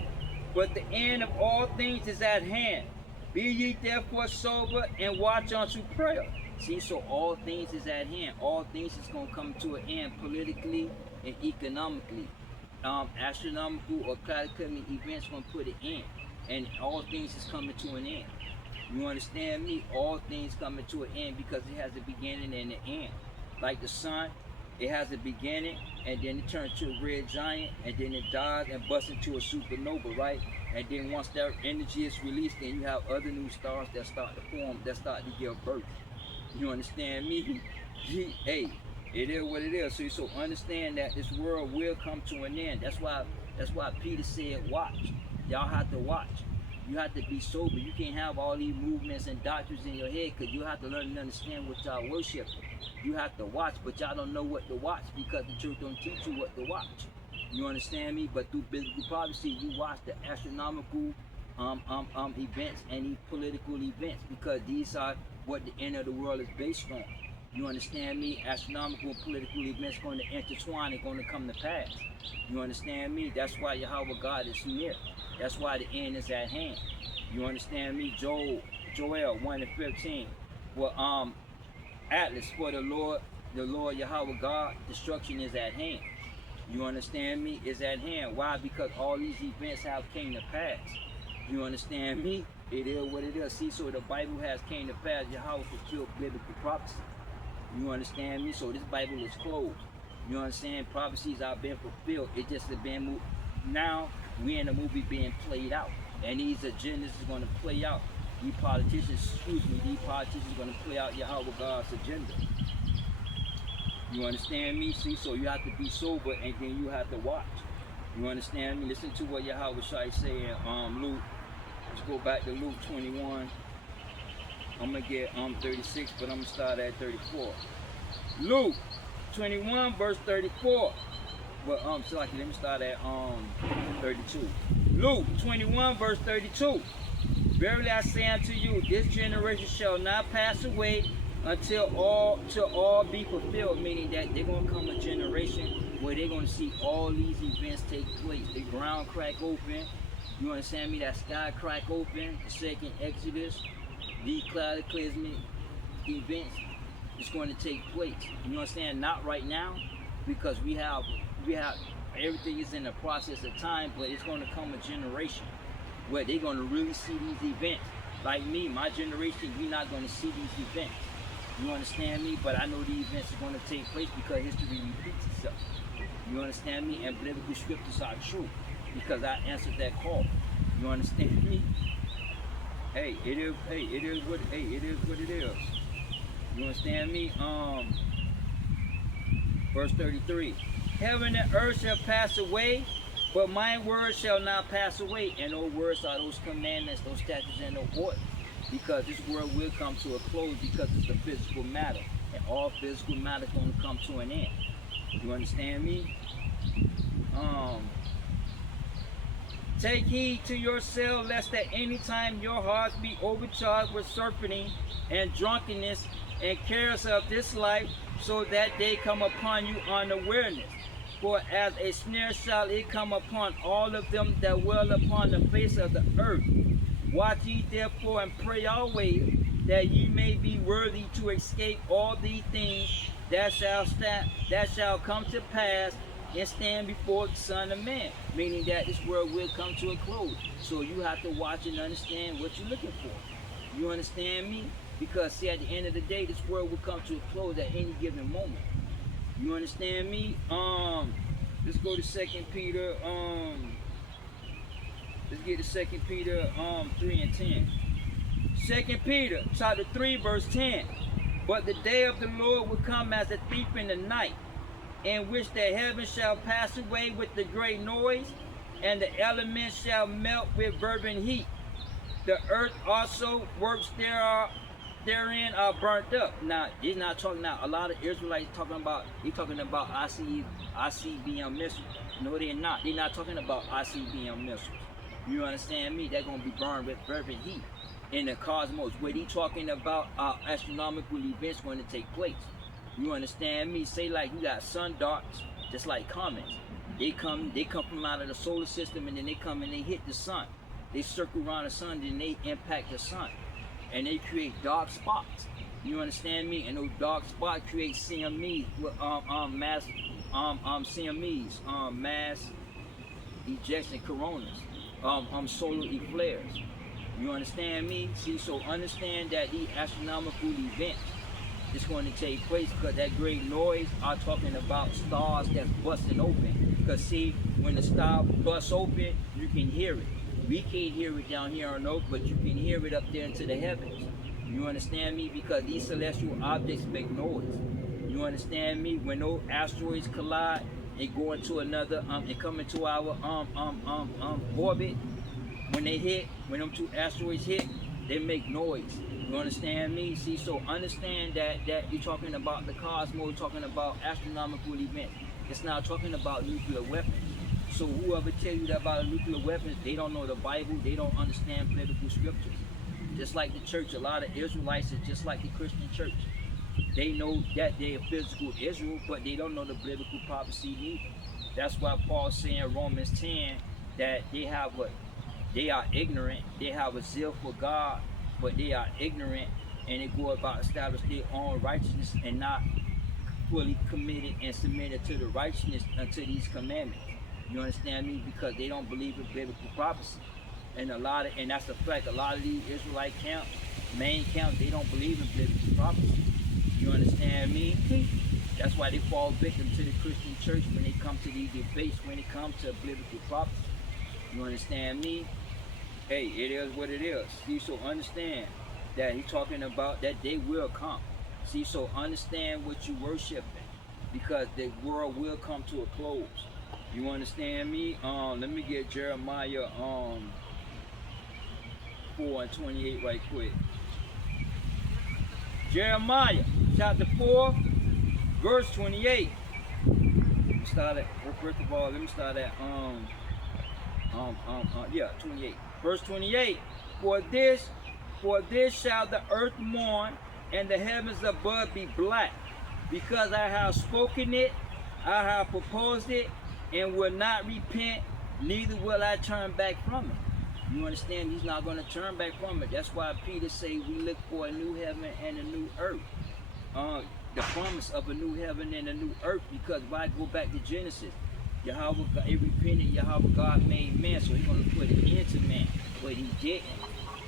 But the end of all things is at hand. Be ye therefore sober and watch unto prayer. See, so all things is at hand. All things is going to come to an end politically and economically. Astronomical or cataclysmic events going to put an end. And all things is coming to an end. You understand me? All things coming to an end because it has a beginning and an end. Like the sun, it has a beginning and then it turns to a red giant and then it dies and busts into a supernova, right? And then once that energy is released, then you have other new stars that start to form, that start to give birth. You understand me? Hey, it is what it is. So understand that this world will come to an end. That's why Peter said, watch. Y'all have to watch. You have to be sober. You can't have all these movements and doctrines in your head because you have to learn and understand what y'all worship. You have to watch, but y'all don't know what to watch because the church don't teach you what to watch. You understand me? But through biblical prophecy, you watch the astronomical events and these political events because these are what the end of the world is based on. You understand me? Astronomical and political events going to intertwine and going to come to pass. You understand me? That's why Yahweh God is near. That's why the end is at hand. You understand me? Joel 1 and 15. Well, Atlas, for the Lord Yahweh God, destruction is at hand. You understand me? It's at hand. Why? Because all these events have came to pass. You understand me? It is what it is. See, so the Bible has came to pass. Yahweh fulfilled biblical prophecy. You understand me? So this Bible is closed. You understand? Prophecies have been fulfilled. It just has been moved. Now we in a movie being played out. And these agendas is going to play out. These politicians are going to play out Yahweh God's agenda. You understand me? See, so you have to be sober and then you have to watch. You understand me? Listen to what Yahweh Shai say in Luke. Let's go back to Luke 21. I'm going to get 36, but I'm going to start at 34. Luke 21 verse 34. Well, so let me start at 32. Luke 21 verse 32. Verily I say unto you, this generation shall not pass away until all be fulfilled, meaning that they're going to come a generation where they're going to see all these events take place. The ground crack open. You understand me? That sky crack open. The second Exodus. These cataclysmic events is going to take place. You understand? Not right now, because we have everything is in the process of time, but it's going to come a generation where they're going to really see these events. Like me, my generation, we're not going to see these events. You understand me? But I know the events are going to take place because history repeats itself. You understand me? And biblical scriptures are true because I answered that call. You understand me? Hey, it is what it is. You understand me? Verse 33. Heaven and earth shall pass away, but my words shall not pass away. And those words are those commandments, those statutes, and those orders. Because this world will come to a close because it's a physical matter. And all physical matter is going to come to an end. You understand me? Take heed to yourself, lest at any time your hearts be overcharged with surfeiting and drunkenness and cares of this life, so that they come upon you unawareness. For as a snare shall it come upon all of them that dwell upon the face of the earth. Watch ye therefore and pray always, that ye may be worthy to escape all these things that shall come to pass and stand before the Son of Man. Meaning that this world will come to a close. So you have to watch and understand what you're looking for. You understand me? Because see, at the end of the day, this world will come to a close at any given moment. You understand me? Let's go to 2 Peter. Let's get to 2 Peter 3 and 10. 2 Peter chapter 3 verse 10. But the day of the Lord will come as a thief in the night, in which the heavens shall pass away with the great noise, and the elements shall melt with fervent heat. The earth also works therein are burnt up. Now, he's not talking now. A lot of Israelites talking about, he's talking about ICBM missiles. No, they're not. They're not talking about ICBM missiles. You understand me? They're going to be burned with fervent heat in the cosmos. What he talking about are astronomical events going to take place. You understand me? Say like you got sun darts, just like comets. They come from out of the solar system, and then they come and they hit the sun. They circle around the sun, then they impact the sun, and they create dark spots. You understand me? And those dark spots create CMEs, mass CMEs, mass ejection coronas, solar eclairs. You understand me? See, so understand that these astronomical events is going to take place, because that great noise are talking about stars that's busting open. Because see, when the star busts open, you can hear it. We can't hear it down here on Earth, but you can hear it up there into the heavens. You understand me? Because these celestial objects make noise. You understand me? When those asteroids collide and go into another, and come into our orbit, when them two asteroids hit, they make noise. You understand me? See, so understand that you're talking about the cosmos, talking about astronomical events. It's not talking about nuclear weapons. So whoever tell you that about nuclear weapons, they don't know the Bible, they don't understand biblical scriptures. Just like the church, a lot of Israelites is just like the Christian church. They know that they're physical Israel, but they don't know the biblical prophecy either. That's why Paul's saying in Romans 10 that they are ignorant, they have a zeal for God, but they are ignorant, and they go about establishing their own righteousness and not fully committed and submitted to the righteousness unto these commandments. You understand me? Because they don't believe in biblical prophecy. And that's a fact, a lot of these Israelite camps, main camps, they don't believe in biblical prophecy. You understand me? That's why they fall victim to the Christian church when they come to these debates, when it comes to biblical prophecy. You understand me? Hey, it is what it is. See, so understand that he's talking about that they will come. See, so understand what you worshiping, because the world will come to a close. You understand me? Let me get Jeremiah 4:28 right quick. Jeremiah chapter 4, verse 28. First of all, let me start at 28. Verse 28. For this shall the earth mourn, and the heavens above be black, because I have spoken it, I have proposed it, and will not repent, neither will I turn back from it. You understand? He's not going to turn back from it. That's why Peter say we look for a new heaven and a new earth. The promise of a new heaven and a new earth, because why go back to Genesis? Yahweh God, it repented, Yahweh God made man, so he's going to put an end to man, but he didn't.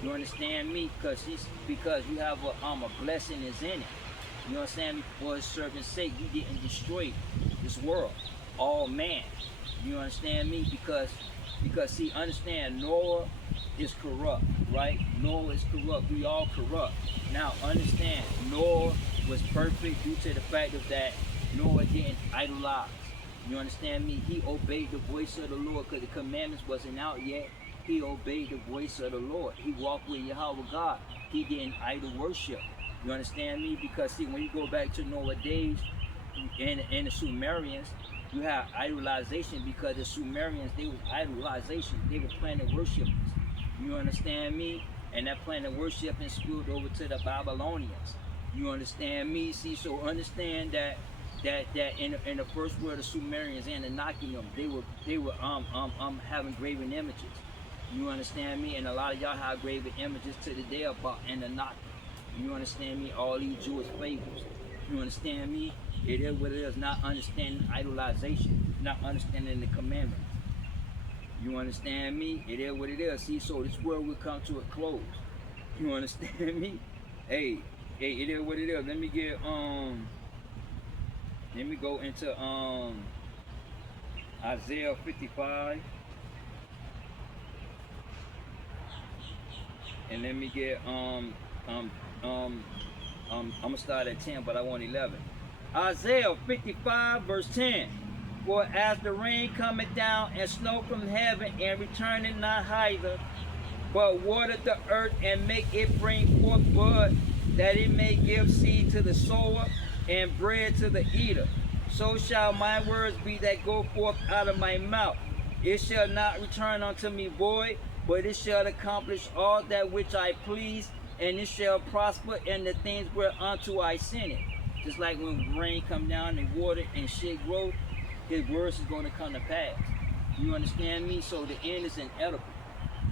You understand me? Because you have a blessing is in it. You understand me? For his servant's sake, he didn't destroy this world, all man. You understand me? Because see, understand, Noah is corrupt, right? Noah is corrupt. We all corrupt. Now understand, Noah was perfect due to the fact of that Noah didn't idolize. You understand me? He obeyed the voice of the Lord, because the commandments wasn't out yet. He obeyed the voice of the Lord. He walked with Yahweh God. He didn't idol worship. You understand me? Because see, when you go back to Noah days and the Sumerians, you have idolization, because the Sumerians, they was idolization. They were planet worshipers. You understand me? And that planet worshiping spilled over to the Babylonians. You understand me? See, so understand that in the first world, the Sumerians and the Anakim, they were having graven images. You understand me? And a lot of y'all have graven images to the day about Anunnaki. You understand me? All these Jewish fables. You understand me? It is what it is. Not understanding idolization, not understanding the commandments. You understand me? It is what it is. See, so this world will come to a close. You understand me? Hey, it is what it is. Let me go into Isaiah 55. And let me get I'm gonna start at 10, but I want 11. Isaiah 55 verse 10. For as the rain cometh down and snow from heaven and returneth not hither, but water the earth and make it bring forth bud, that it may give seed to the sower and bread to the eater. So shall my words be that go forth out of my mouth. It shall not return unto me void, but it shall accomplish all that which I please, and it shall prosper in the things whereunto I send it. Just like when rain come down and water and shit grow, his words is going to come to pass. You understand me? So the end is inedible.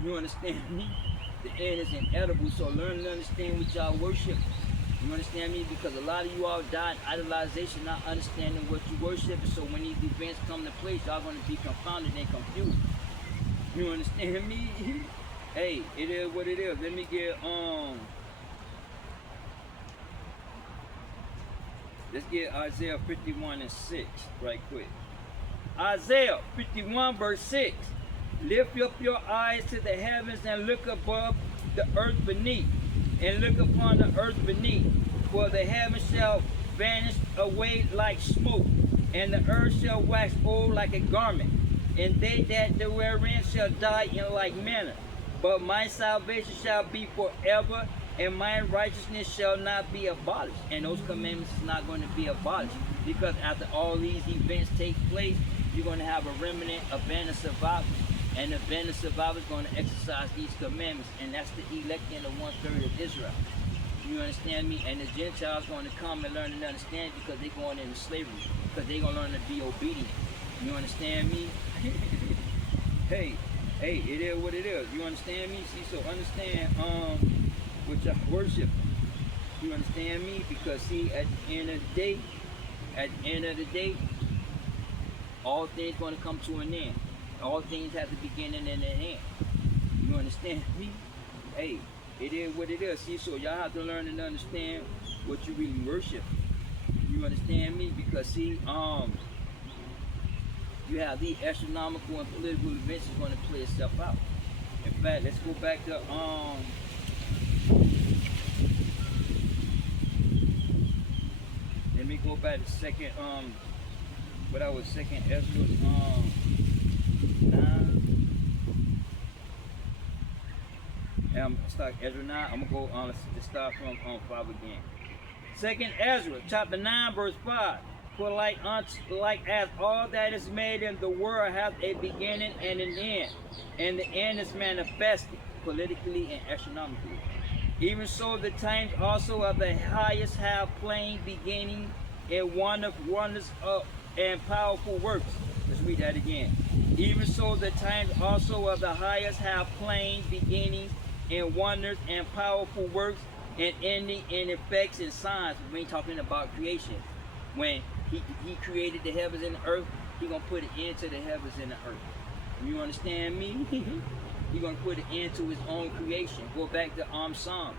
You understand me? The end is inedible. So learn to understand what y'all worship. You understand me? Because a lot of you all die in idolization, not understanding what you worship. So when these events come to place, y'all going to be confounded and confused. You understand me? Hey, it is what it is. Let me get let's get Isaiah 51 and 6 right quick. Isaiah 51 verse 6. Lift up your eyes to the heavens and look above the earth beneath, and look upon the earth beneath. For the heavens shall vanish away like smoke, and the earth shall wax old like a garment, and they that dwell wherein shall die in like manner. But my salvation shall be forever, and my righteousness shall not be abolished. And those commandments is not going to be abolished, because after all these events take place, you're going to have a remnant, a band of survivors. And the band of survivors going to exercise these commandments, and that's the elect in the 1/3 of Israel. You understand me? And the Gentiles going to come and learn and understand, because they're going into slavery, because they're going to learn to be obedient. You understand me? hey, it is what it is. You understand me? See, so understand what y'all worship. You understand me? Because see, at the end of the day, all things going to come to an end. All things have the beginning and an end. You understand me? Hey, it is what it is. See, so y'all have to learn and understand what you really worship. You understand me? Because see, you have these astronomical and political events is going to play itself out. In fact, let's go back to let me go back to second second Ezra 9. And start Ezra 9. I'm gonna go let's just start from 5 again. Second Ezra chapter 9 verse 5. For like as all that is made in the world hath a beginning and an end, and the end is manifested politically and astronomically. Even so the times also of the highest have plain beginning and wonders of and powerful works. Let's read that again. Even so the times also of the highest have plain beginnings and wonders and powerful works, and ending in effects and signs. We ain't talking about creation. When he created the heavens and the earth, he gonna put an end to the heavens and the earth. You understand me? He gonna put an end to his own creation. Go back to Psalms.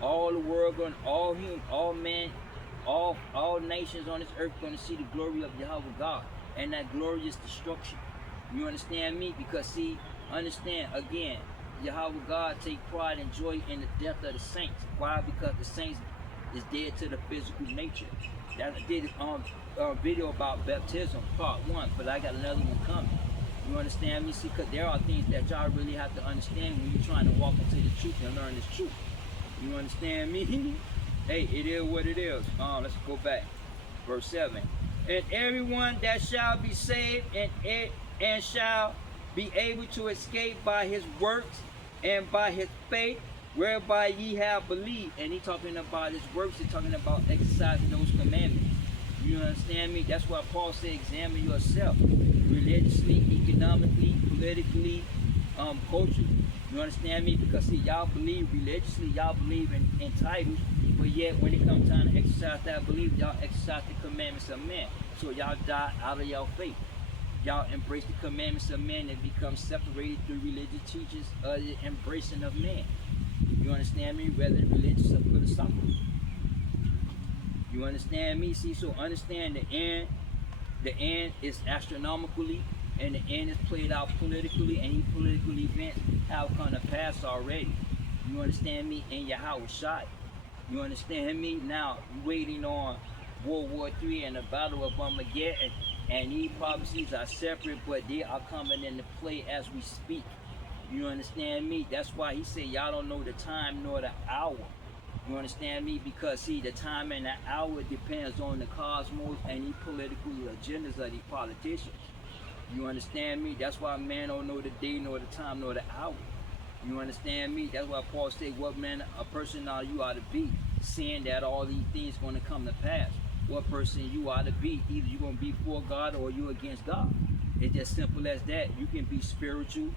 All the world going, all human, all men, all nations on this earth going to see the glory of Yahweh God, and that glory is destruction. You understand me? Because see, understand again, Yahweh God take pride and joy in the death of the saints. Why? Because the saints is dead to the physical nature. That I did a video about baptism, part 1, but I got another one coming. You understand me? See, because there are things that y'all really have to understand when you're trying to walk into the truth and learn this truth. You understand me? Hey, it is what it is. Let's go back. Verse 7. And everyone that shall be saved and shall be able to escape by his works and by his faith, whereby ye have believed. And he talking about his works, he's talking about exercising those commandments. You understand me? That's why Paul said, examine yourself religiously, economically, politically, culturally. You understand me? Because see, y'all believe religiously, y'all believe in titles, but yet when it comes time to exercise that belief, y'all exercise the commandments of men. So y'all die out of y'all faith. Y'all embrace the commandments of men and become separated through religious teachings of the embracing of man. You understand me? Whether religious or philosophical. You understand me? See, so understand the end. The end is astronomically, and the end is played out politically, and these political events have come to pass already. You understand me? In Yahweh Shai. You understand me? Now, you're waiting on World War III and the Battle of Armageddon. And these prophecies are separate, but they are coming into play as we speak. You understand me? That's why he said y'all don't know the time nor the hour. You understand me? Because see, the time and the hour depends on the cosmos and the political agendas of these politicians. You understand me? That's why man don't know the day nor the time nor the hour. You understand me? That's why Paul said, what man a person now you ought to be, seeing that all these things going to come to pass. What person you ought to be, either you're going to be for God or you're against God. It's just simple as that. You can be spiritual.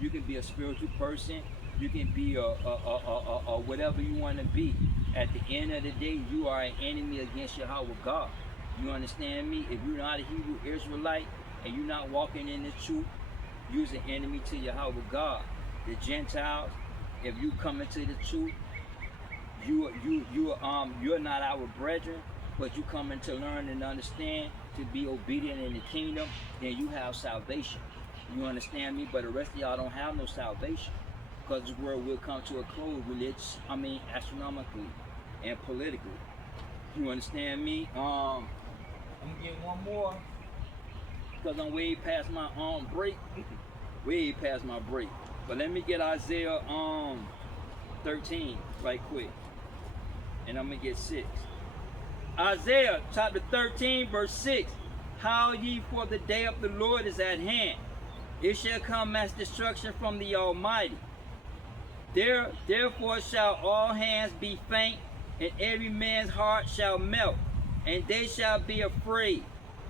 You can be a spiritual person. You can be a whatever you want to be. At the end of the day, you are an enemy against Yahweh God. You understand me? If you're not a Hebrew Israelite and you're not walking in the truth, you're an enemy to Yahweh God. The Gentiles, if you come into the truth, you're not our brethren, but you coming to learn and understand to be obedient in the kingdom, then you have salvation. You understand me? But the rest of y'all don't have no salvation, because this world will come to a close, astronomically and politically. You understand me? I'm gonna get one more, because I'm way past my break. Way past my break. But let me get Isaiah 13 right quick, and I'm gonna get 6. Isaiah chapter 13 verse 6. How ye, for the day of the Lord is at hand. It shall come as destruction from the Almighty. Therefore shall all hands be faint, and every man's heart shall melt, and they shall be afraid.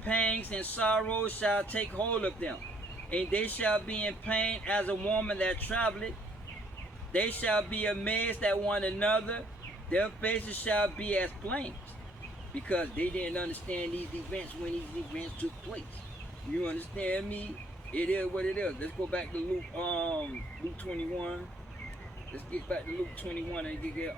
Pangs and sorrows shall take hold of them, and they shall be in pain as a woman that traveleth. They shall be amazed at one another. Their faces shall be as flames, because they didn't understand these events when these events took place. You understand me? It is what it is. Let's go back to Luke 21. Let's get back to Luke 21 and get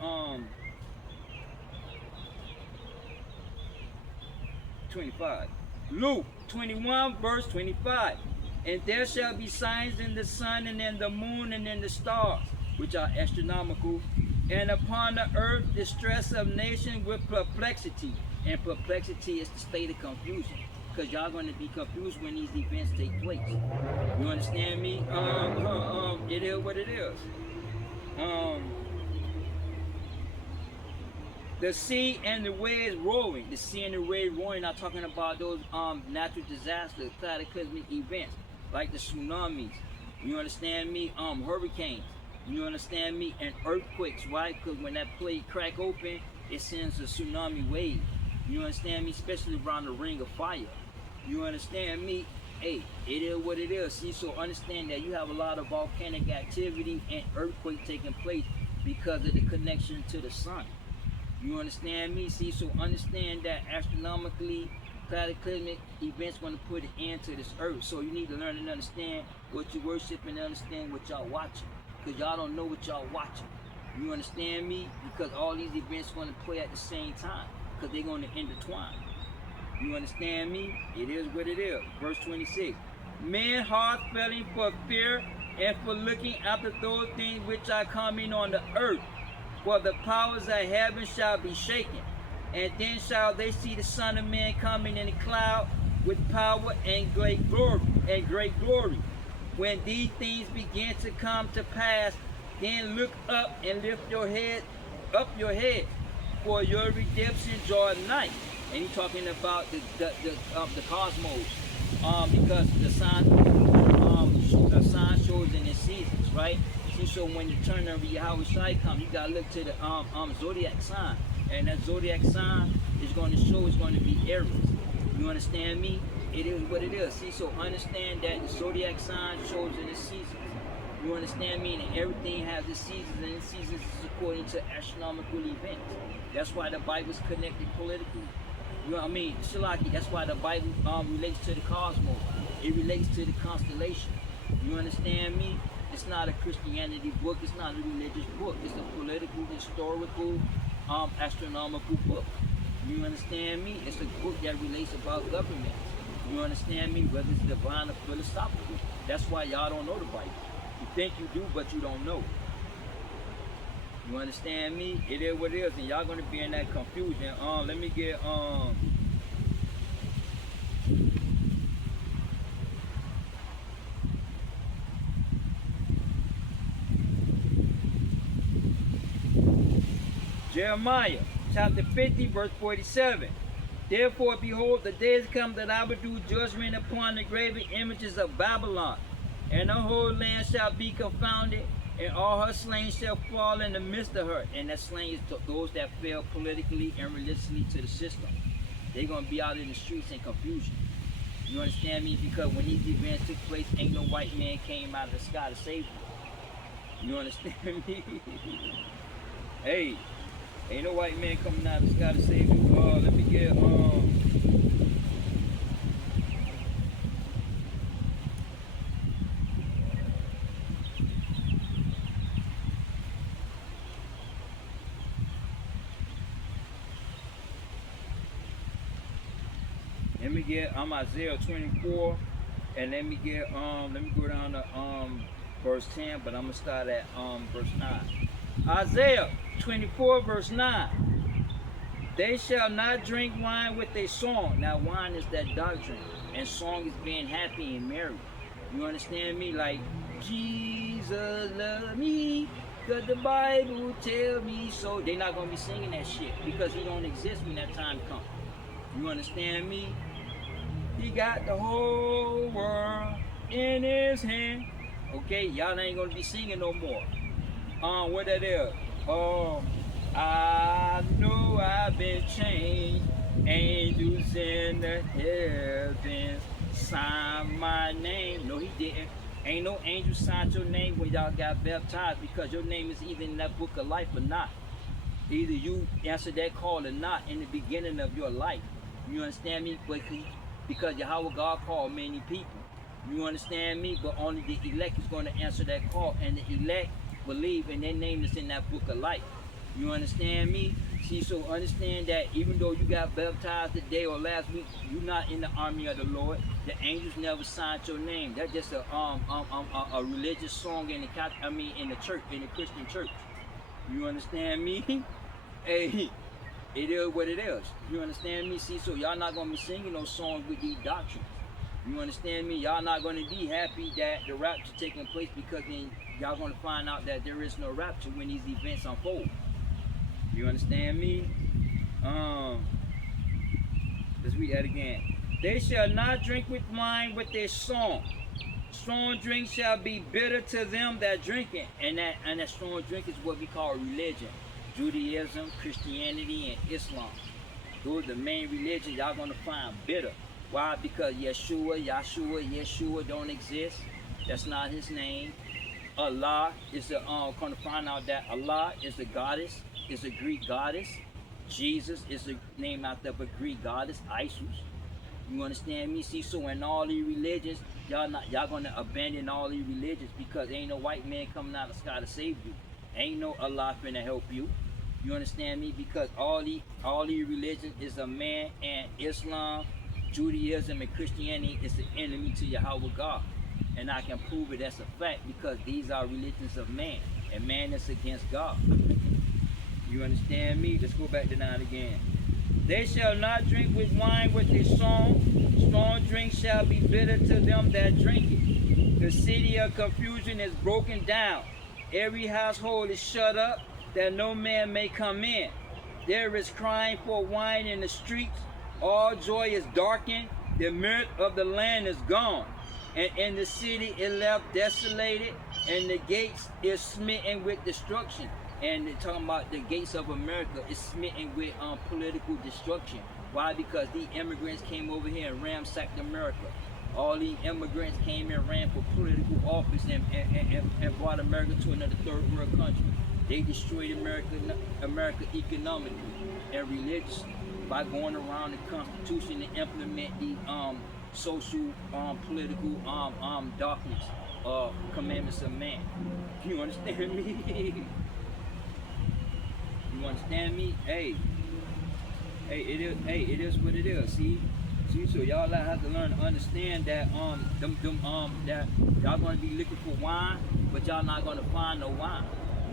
25. Luke 21 verse 25. And there shall be signs in the sun and in the moon and in the stars, which are astronomical, and upon the earth distress of nations with perplexity. And perplexity is the state of confusion, because y'all going to be confused when these events take place. You understand me? It is what it is. The sea and the waves roaring. The sea and the waves roaring. Not talking about those natural disasters, cataclysmic events like the tsunamis. You understand me? Hurricanes. You understand me? And earthquakes, right? Because when that plate crack open, it sends a tsunami wave. You understand me? Especially around the ring of fire. You understand me? Hey, it is what it is. See, so understand that you have a lot of volcanic activity and earthquake taking place because of the connection to the sun. You understand me? See, so understand that astronomically, cataclysmic events going to put an end to this earth. So you need to learn and understand what you worship and understand what y'all watching, because y'all don't know what y'all watching. You understand me? Because all these events going to play at the same time, because they're going to intertwine. You understand me? It is what it is. Verse 26. Men heart failing for fear and for looking after those things which are coming on the earth. For the powers of heaven shall be shaken. And then shall they see the Son of Man coming in a cloud with power and great glory. When these things begin to come to pass, then look up and lift your head, for your redemption draweth nigh. And he's talking about the cosmos, because the sun shows in its seasons, right? See, so when you turn over Yahweh Shai come, you gotta look to the zodiac sign, and that zodiac sign is going to show it's going to be Aries. You understand me? It is what it is. See, so understand that the zodiac sign shows in its seasons. You understand me? And everything has its seasons, and its seasons is according to astronomical events. That's why the Bible is connected politically. You know what I mean? Shilaki, that's why the Bible relates to the cosmos. It relates to the constellation. You understand me? It's not a Christianity book. It's not a religious book. It's a political, historical, astronomical book. You understand me? It's a book that relates about government. You understand me? Whether it's divine or philosophical. That's why y'all don't know the Bible. You think you do, but you don't know. You understand me? It is what it is, and y'all gonna be in that confusion. Let me get Jeremiah chapter 50, verse 47. Therefore, behold, the days come that I will do judgment upon the graven images of Babylon, and the whole land shall be confounded, and all her slain shall fall in the midst of her. And that slain is to those that fell politically and religiously to the system. They're going to be out in the streets in confusion. You understand me? Because when these events took place, ain't no white man came out of the sky to save you. You understand me? Hey, ain't no white man coming out of the sky to save you. Let me get Isaiah 24, and let me go down to verse 10, but I'm gonna start at verse 9. Isaiah 24, verse 9. They shall not drink wine with a song. Now wine is that doctrine, and song is being happy and merry. You understand me? Like Jesus love me, cause the Bible tell me so. They're not gonna be singing that shit because he don't exist when that time comes. You understand me? He got the whole world in his hand. Okay, y'all ain't gonna be singing no more. What that is? I know I've been changed. Angels in the heavens sign my name. No, he didn't. Ain't no angel signed your name when y'all got baptized, because your name is either in that book of life or not. Either you answer that call or not in the beginning of your life. You understand me? Because Yahweh God called many people. You understand me? But only the elect is going to answer that call, and the elect believe, and their name is in that book of life. You understand me? See, so understand that even though you got baptized today or last week, you're not in the army of the Lord. The angels never signed your name. That's just a religious song in the church, in the Christian church. You understand me? Hey, it is what it is. You understand me? See, so y'all not gonna be singing those songs with these doctrines. You understand me? Y'all not gonna be happy that the rapture taking place, because then y'all gonna find out that there is no rapture when these events unfold. You understand me? Let's read that again. They shall not drink with wine with their song. Strong drink shall be bitter to them that drink it. And that strong drink is what we call religion. Judaism, Christianity, and Islam. Those are the main religions y'all gonna find bitter. Why? Because Yeshua don't exist. That's not his name. Allah is gonna find out that Allah is a goddess, is a Greek goddess. Jesus is a name after a Greek goddess, Isis. You understand me? See, so in all these religions, y'all gonna abandon all these religions, because ain't no white man coming out of the sky to save you. Ain't no Allah finna help you. You understand me? Because all these religions is a man, and Islam, Judaism, and Christianity is the enemy to Yahweh God. And I can prove it as a fact, because these are religions of man, and man is against God. You understand me? Let's go back to 9 again. They shall not drink with wine with a song. Strong drink shall be bitter to them that drink it. The city of confusion is broken down. Every household is shut up, that no man may come in. There is crying for wine in the streets. All joy is darkened. The mirth of the land is gone. And in the city it left desolated, and the gates is smitten with destruction. And they're talking about the gates of America is smitten with political destruction. Why? Because these immigrants came over here and ransacked America. All these immigrants came and ran for political office and brought America to another third world country. They destroyed America economically and religiously by going around the Constitution and implement these social, political darkness, commandments of man. You understand me? You understand me? Hey, it is what it is. See, so y'all have to learn to understand that that y'all gonna be looking for wine, but y'all not gonna find no wine.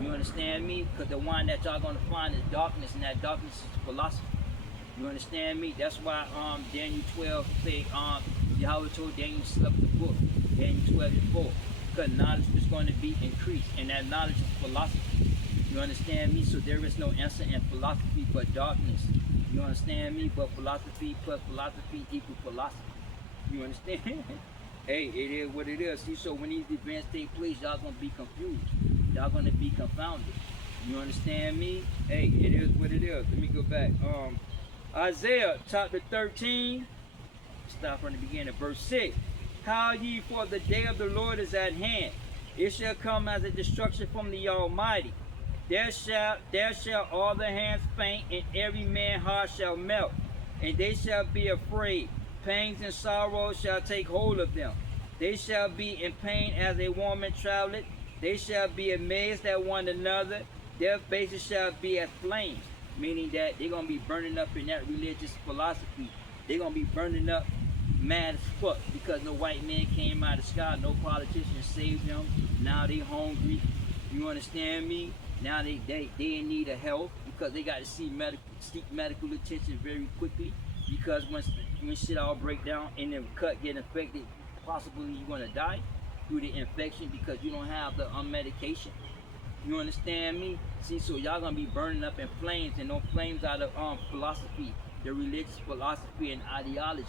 You understand me? Because the one that y'all gonna find is darkness, and that darkness is philosophy. You understand me? That's why Daniel 12 say Yahweh told Daniel to sleep the book, Daniel 12:4. Because knowledge was going to be increased, and that knowledge is philosophy. You understand me? So there is no answer in philosophy but darkness. You understand me? But philosophy plus philosophy equals philosophy. You understand? Hey, it is what it is. See, so when these events take place, y'all gonna be confused. Y'all gonna be confounded. You understand me? Hey, it is what it is. Let me go back. Isaiah chapter 13. Start from the beginning, verse 6. How ye, for the day of the Lord is at hand. It shall come as a destruction from the Almighty. There shall all the hands faint, and every man's heart shall melt, and they shall be afraid. Pangs and sorrows shall take hold of them. They shall be in pain as a woman traveleth. They shall be amazed at one another. Their faces shall be as flames, meaning that they're going to be burning up in that religious philosophy. They're going to be burning up mad as fuck because no white man came out of the sky, no politician saved them. Now they hungry. You understand me? Now they in need of help because they got to seek medical attention very quickly, because when shit all break down and the cut get infected, possibly you're going to die through the infection because you don't have the medication. You understand me? See, so y'all gonna be burning up in flames, and no flames out of philosophy, the religious philosophy and ideology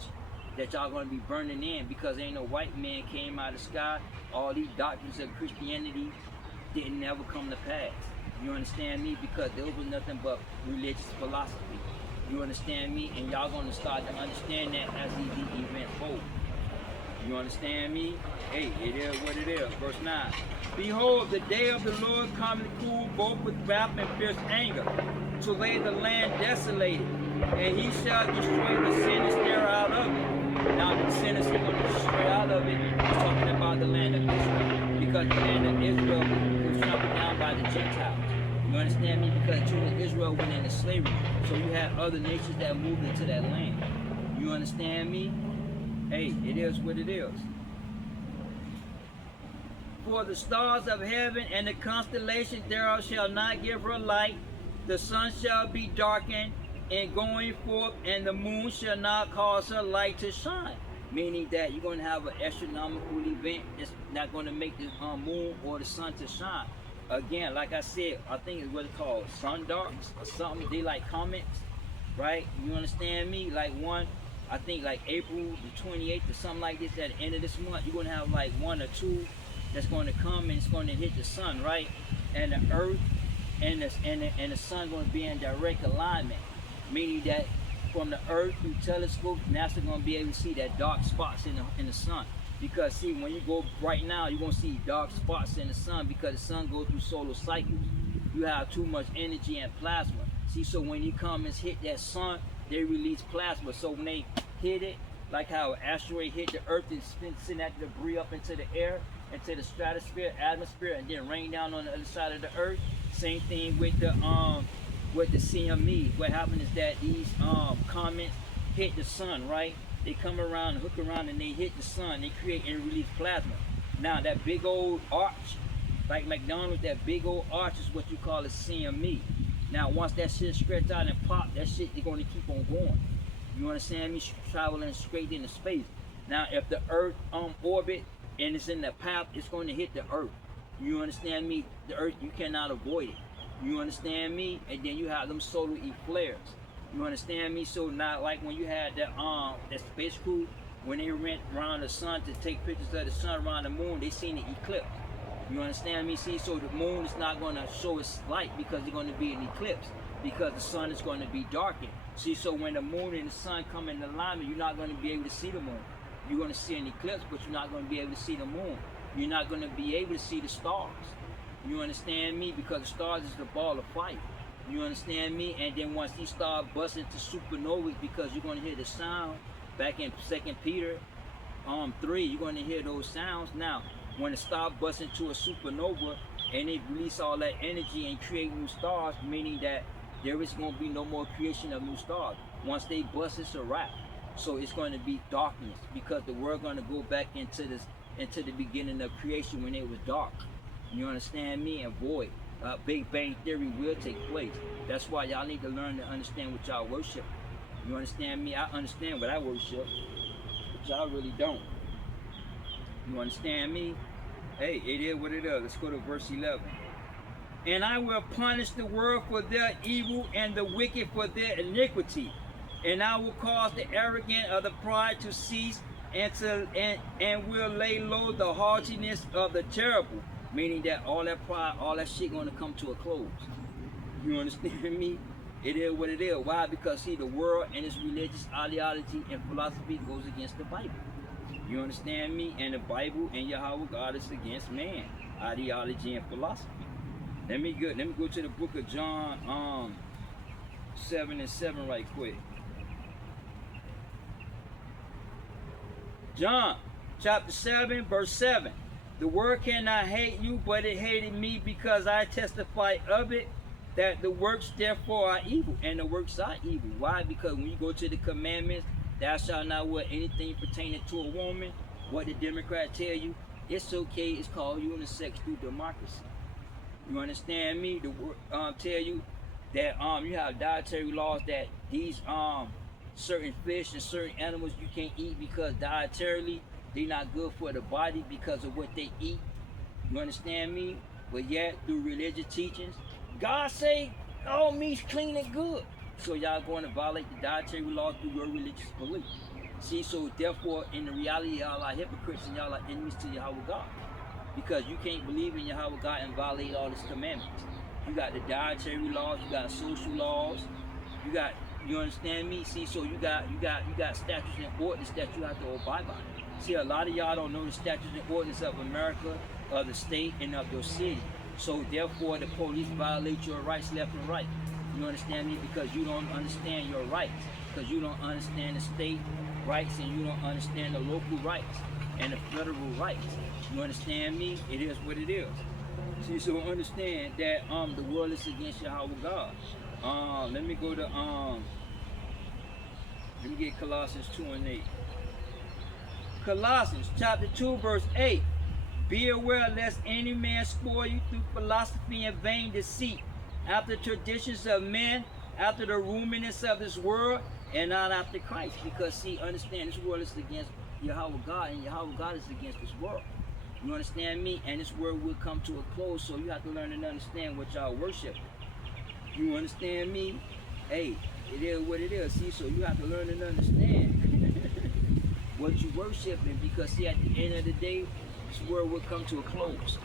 that y'all gonna be burning in, because ain't no white man came out of the sky. All these doctrines of Christianity didn't ever come to pass. You understand me? Because there was nothing but religious philosophy. You understand me? And y'all gonna start to understand that as these events fold. You understand me? Hey, it is what it is. Verse 9. Behold, the day of the Lord cometh cool, both with wrath and fierce anger, to lay the land desolated, and he shall destroy the sinners thereout of it. Now the sinners he's going to destroy out of it, he's talking about the land of Israel, because the land of Israel was trampled down by the Gentiles. You understand me? Because children of Israel went into slavery, so you had other nations that moved into that land. You understand me? Hey, it is what it is. For the stars of heaven and the constellations thereof shall not give her light. The sun shall be darkened in going forth, and the moon shall not cause her light to shine. Meaning that you're going to have an astronomical event that's not going to make the moon or the sun to shine. Again, like I said, I think it's what it's called, sun darks or something. They like comets, right? You understand me? Like one, I think like April the 28th or something like this, at the end of this month, you're going to have like one or two that's going to come and it's going to hit the sun, right? And the earth and the sun going to be in direct alignment, meaning that from the earth through telescopes, NASA going to be able to see that dark spots in the sun. Because see, when you go right now, you're going to see dark spots in the sun because the sun goes through solar cycles. You have too much energy and plasma. See, so when you come and hit that sun, they release plasma. So when they hit it, like how an asteroid hit the earth and send that debris up into the air, into the stratosphere, atmosphere, and then rain down on the other side of the earth. Same thing with the CME. What happened is that these comets hit the sun, right? They come around, hook around, and they hit the sun. They create and release plasma. Now that big old arch, like McDonald's, that big old arch is what you call a CME. Now once that shit stretch out and pop, that shit they're going to keep on going. You understand me? Traveling straight into space. Now if the Earth orbit and it's in the path, it's going to hit the Earth. You understand me? The Earth, you cannot avoid it. You understand me? And then you have them solar flares. You understand me? So not like when you had that space crew, when they went around the sun to take pictures of the sun around the moon, they seen the eclipse. You understand me? See, so the moon is not going to show its light because it's going to be an eclipse, because the sun is going to be darkened. See, so when the moon and the sun come in alignment, you're not going to be able to see the moon. You're going to see an eclipse, but you're not going to be able to see the moon. You're not going to be able to see the stars. You understand me? Because the stars is the ball of fire. You understand me? And then once these stars bust into supernovas, because you're going to hear the sound back in 2 Peter 3, you're going to hear those sounds. Now, when the star busts into a supernova and it release all that energy and create new stars, meaning that there is going to be no more creation of new stars. Once they bust, it's a wrap. So it's going to be darkness, because the world going to go back into the beginning of creation when it was dark. You understand me? And void. Big Bang Theory will take place. That's why y'all need to learn to understand what y'all worship. You understand me? I understand what I worship, but y'all really don't. You understand me? Hey, it is what it is. Let's go to verse 11. And I will punish the world for their evil and the wicked for their iniquity. And I will cause the arrogant of the pride to cease and will lay low the haughtiness of the terrible. Meaning that all that pride, all that shit gonna come to a close. You understand me? It is what it is. Why? Because see, the world and its religious ideology and philosophy goes against the Bible. You understand me? And the Bible and Yahweh God is against man, ideology and philosophy. Let me go to the book of John 7:7 right quick. John chapter 7 verse 7. The world cannot hate you, but it hated me because I testify of it that the works therefore are evil, and the works are evil. Why? Because when you go to the commandments, thou shalt not wear anything pertaining to a woman. What the Democrats tell you, it's okay, it's called unisex through democracy. You understand me? The tell you that you have dietary laws that these certain fish and certain animals you can't eat because dietarily they're not good for the body because of what they eat. You understand me? But yet through religious teachings, God say all meat's clean and good. So y'all going to violate the dietary laws through your religious belief. See, so therefore in the reality y'all are hypocrites and y'all are enemies to Yahweh God. Because you can't believe in Yahweh God and violate all his commandments. You got the dietary laws, you got social laws, you understand me? See, so you got statutes and ordinances that you have to abide by. See, a lot of y'all don't know the statutes and ordinances of America, of the state, and of your city. So therefore the police violate your rights left and right. You understand me? Because you don't understand your rights. Because you don't understand the state rights and you don't understand the local rights and the federal rights. You understand me? It is what it is. See, so understand that the world is against Yahweh God. Let me go to let me get Colossians 2:8. Colossians chapter 2 verse 8. Be aware lest any man spoil you through philosophy and vain deceit, after traditions of men, after the rudiments of this world, and not after Christ. Because see, understand this world is against Yahweh God, and Yahweh God is against this world. You understand me? And this world will come to a close, so you have to learn and understand what y'all worship. You understand me? Hey, it is what it is. See, so you have to learn and understand what you worshiping, because see, at the end of the day, this world will come to a close.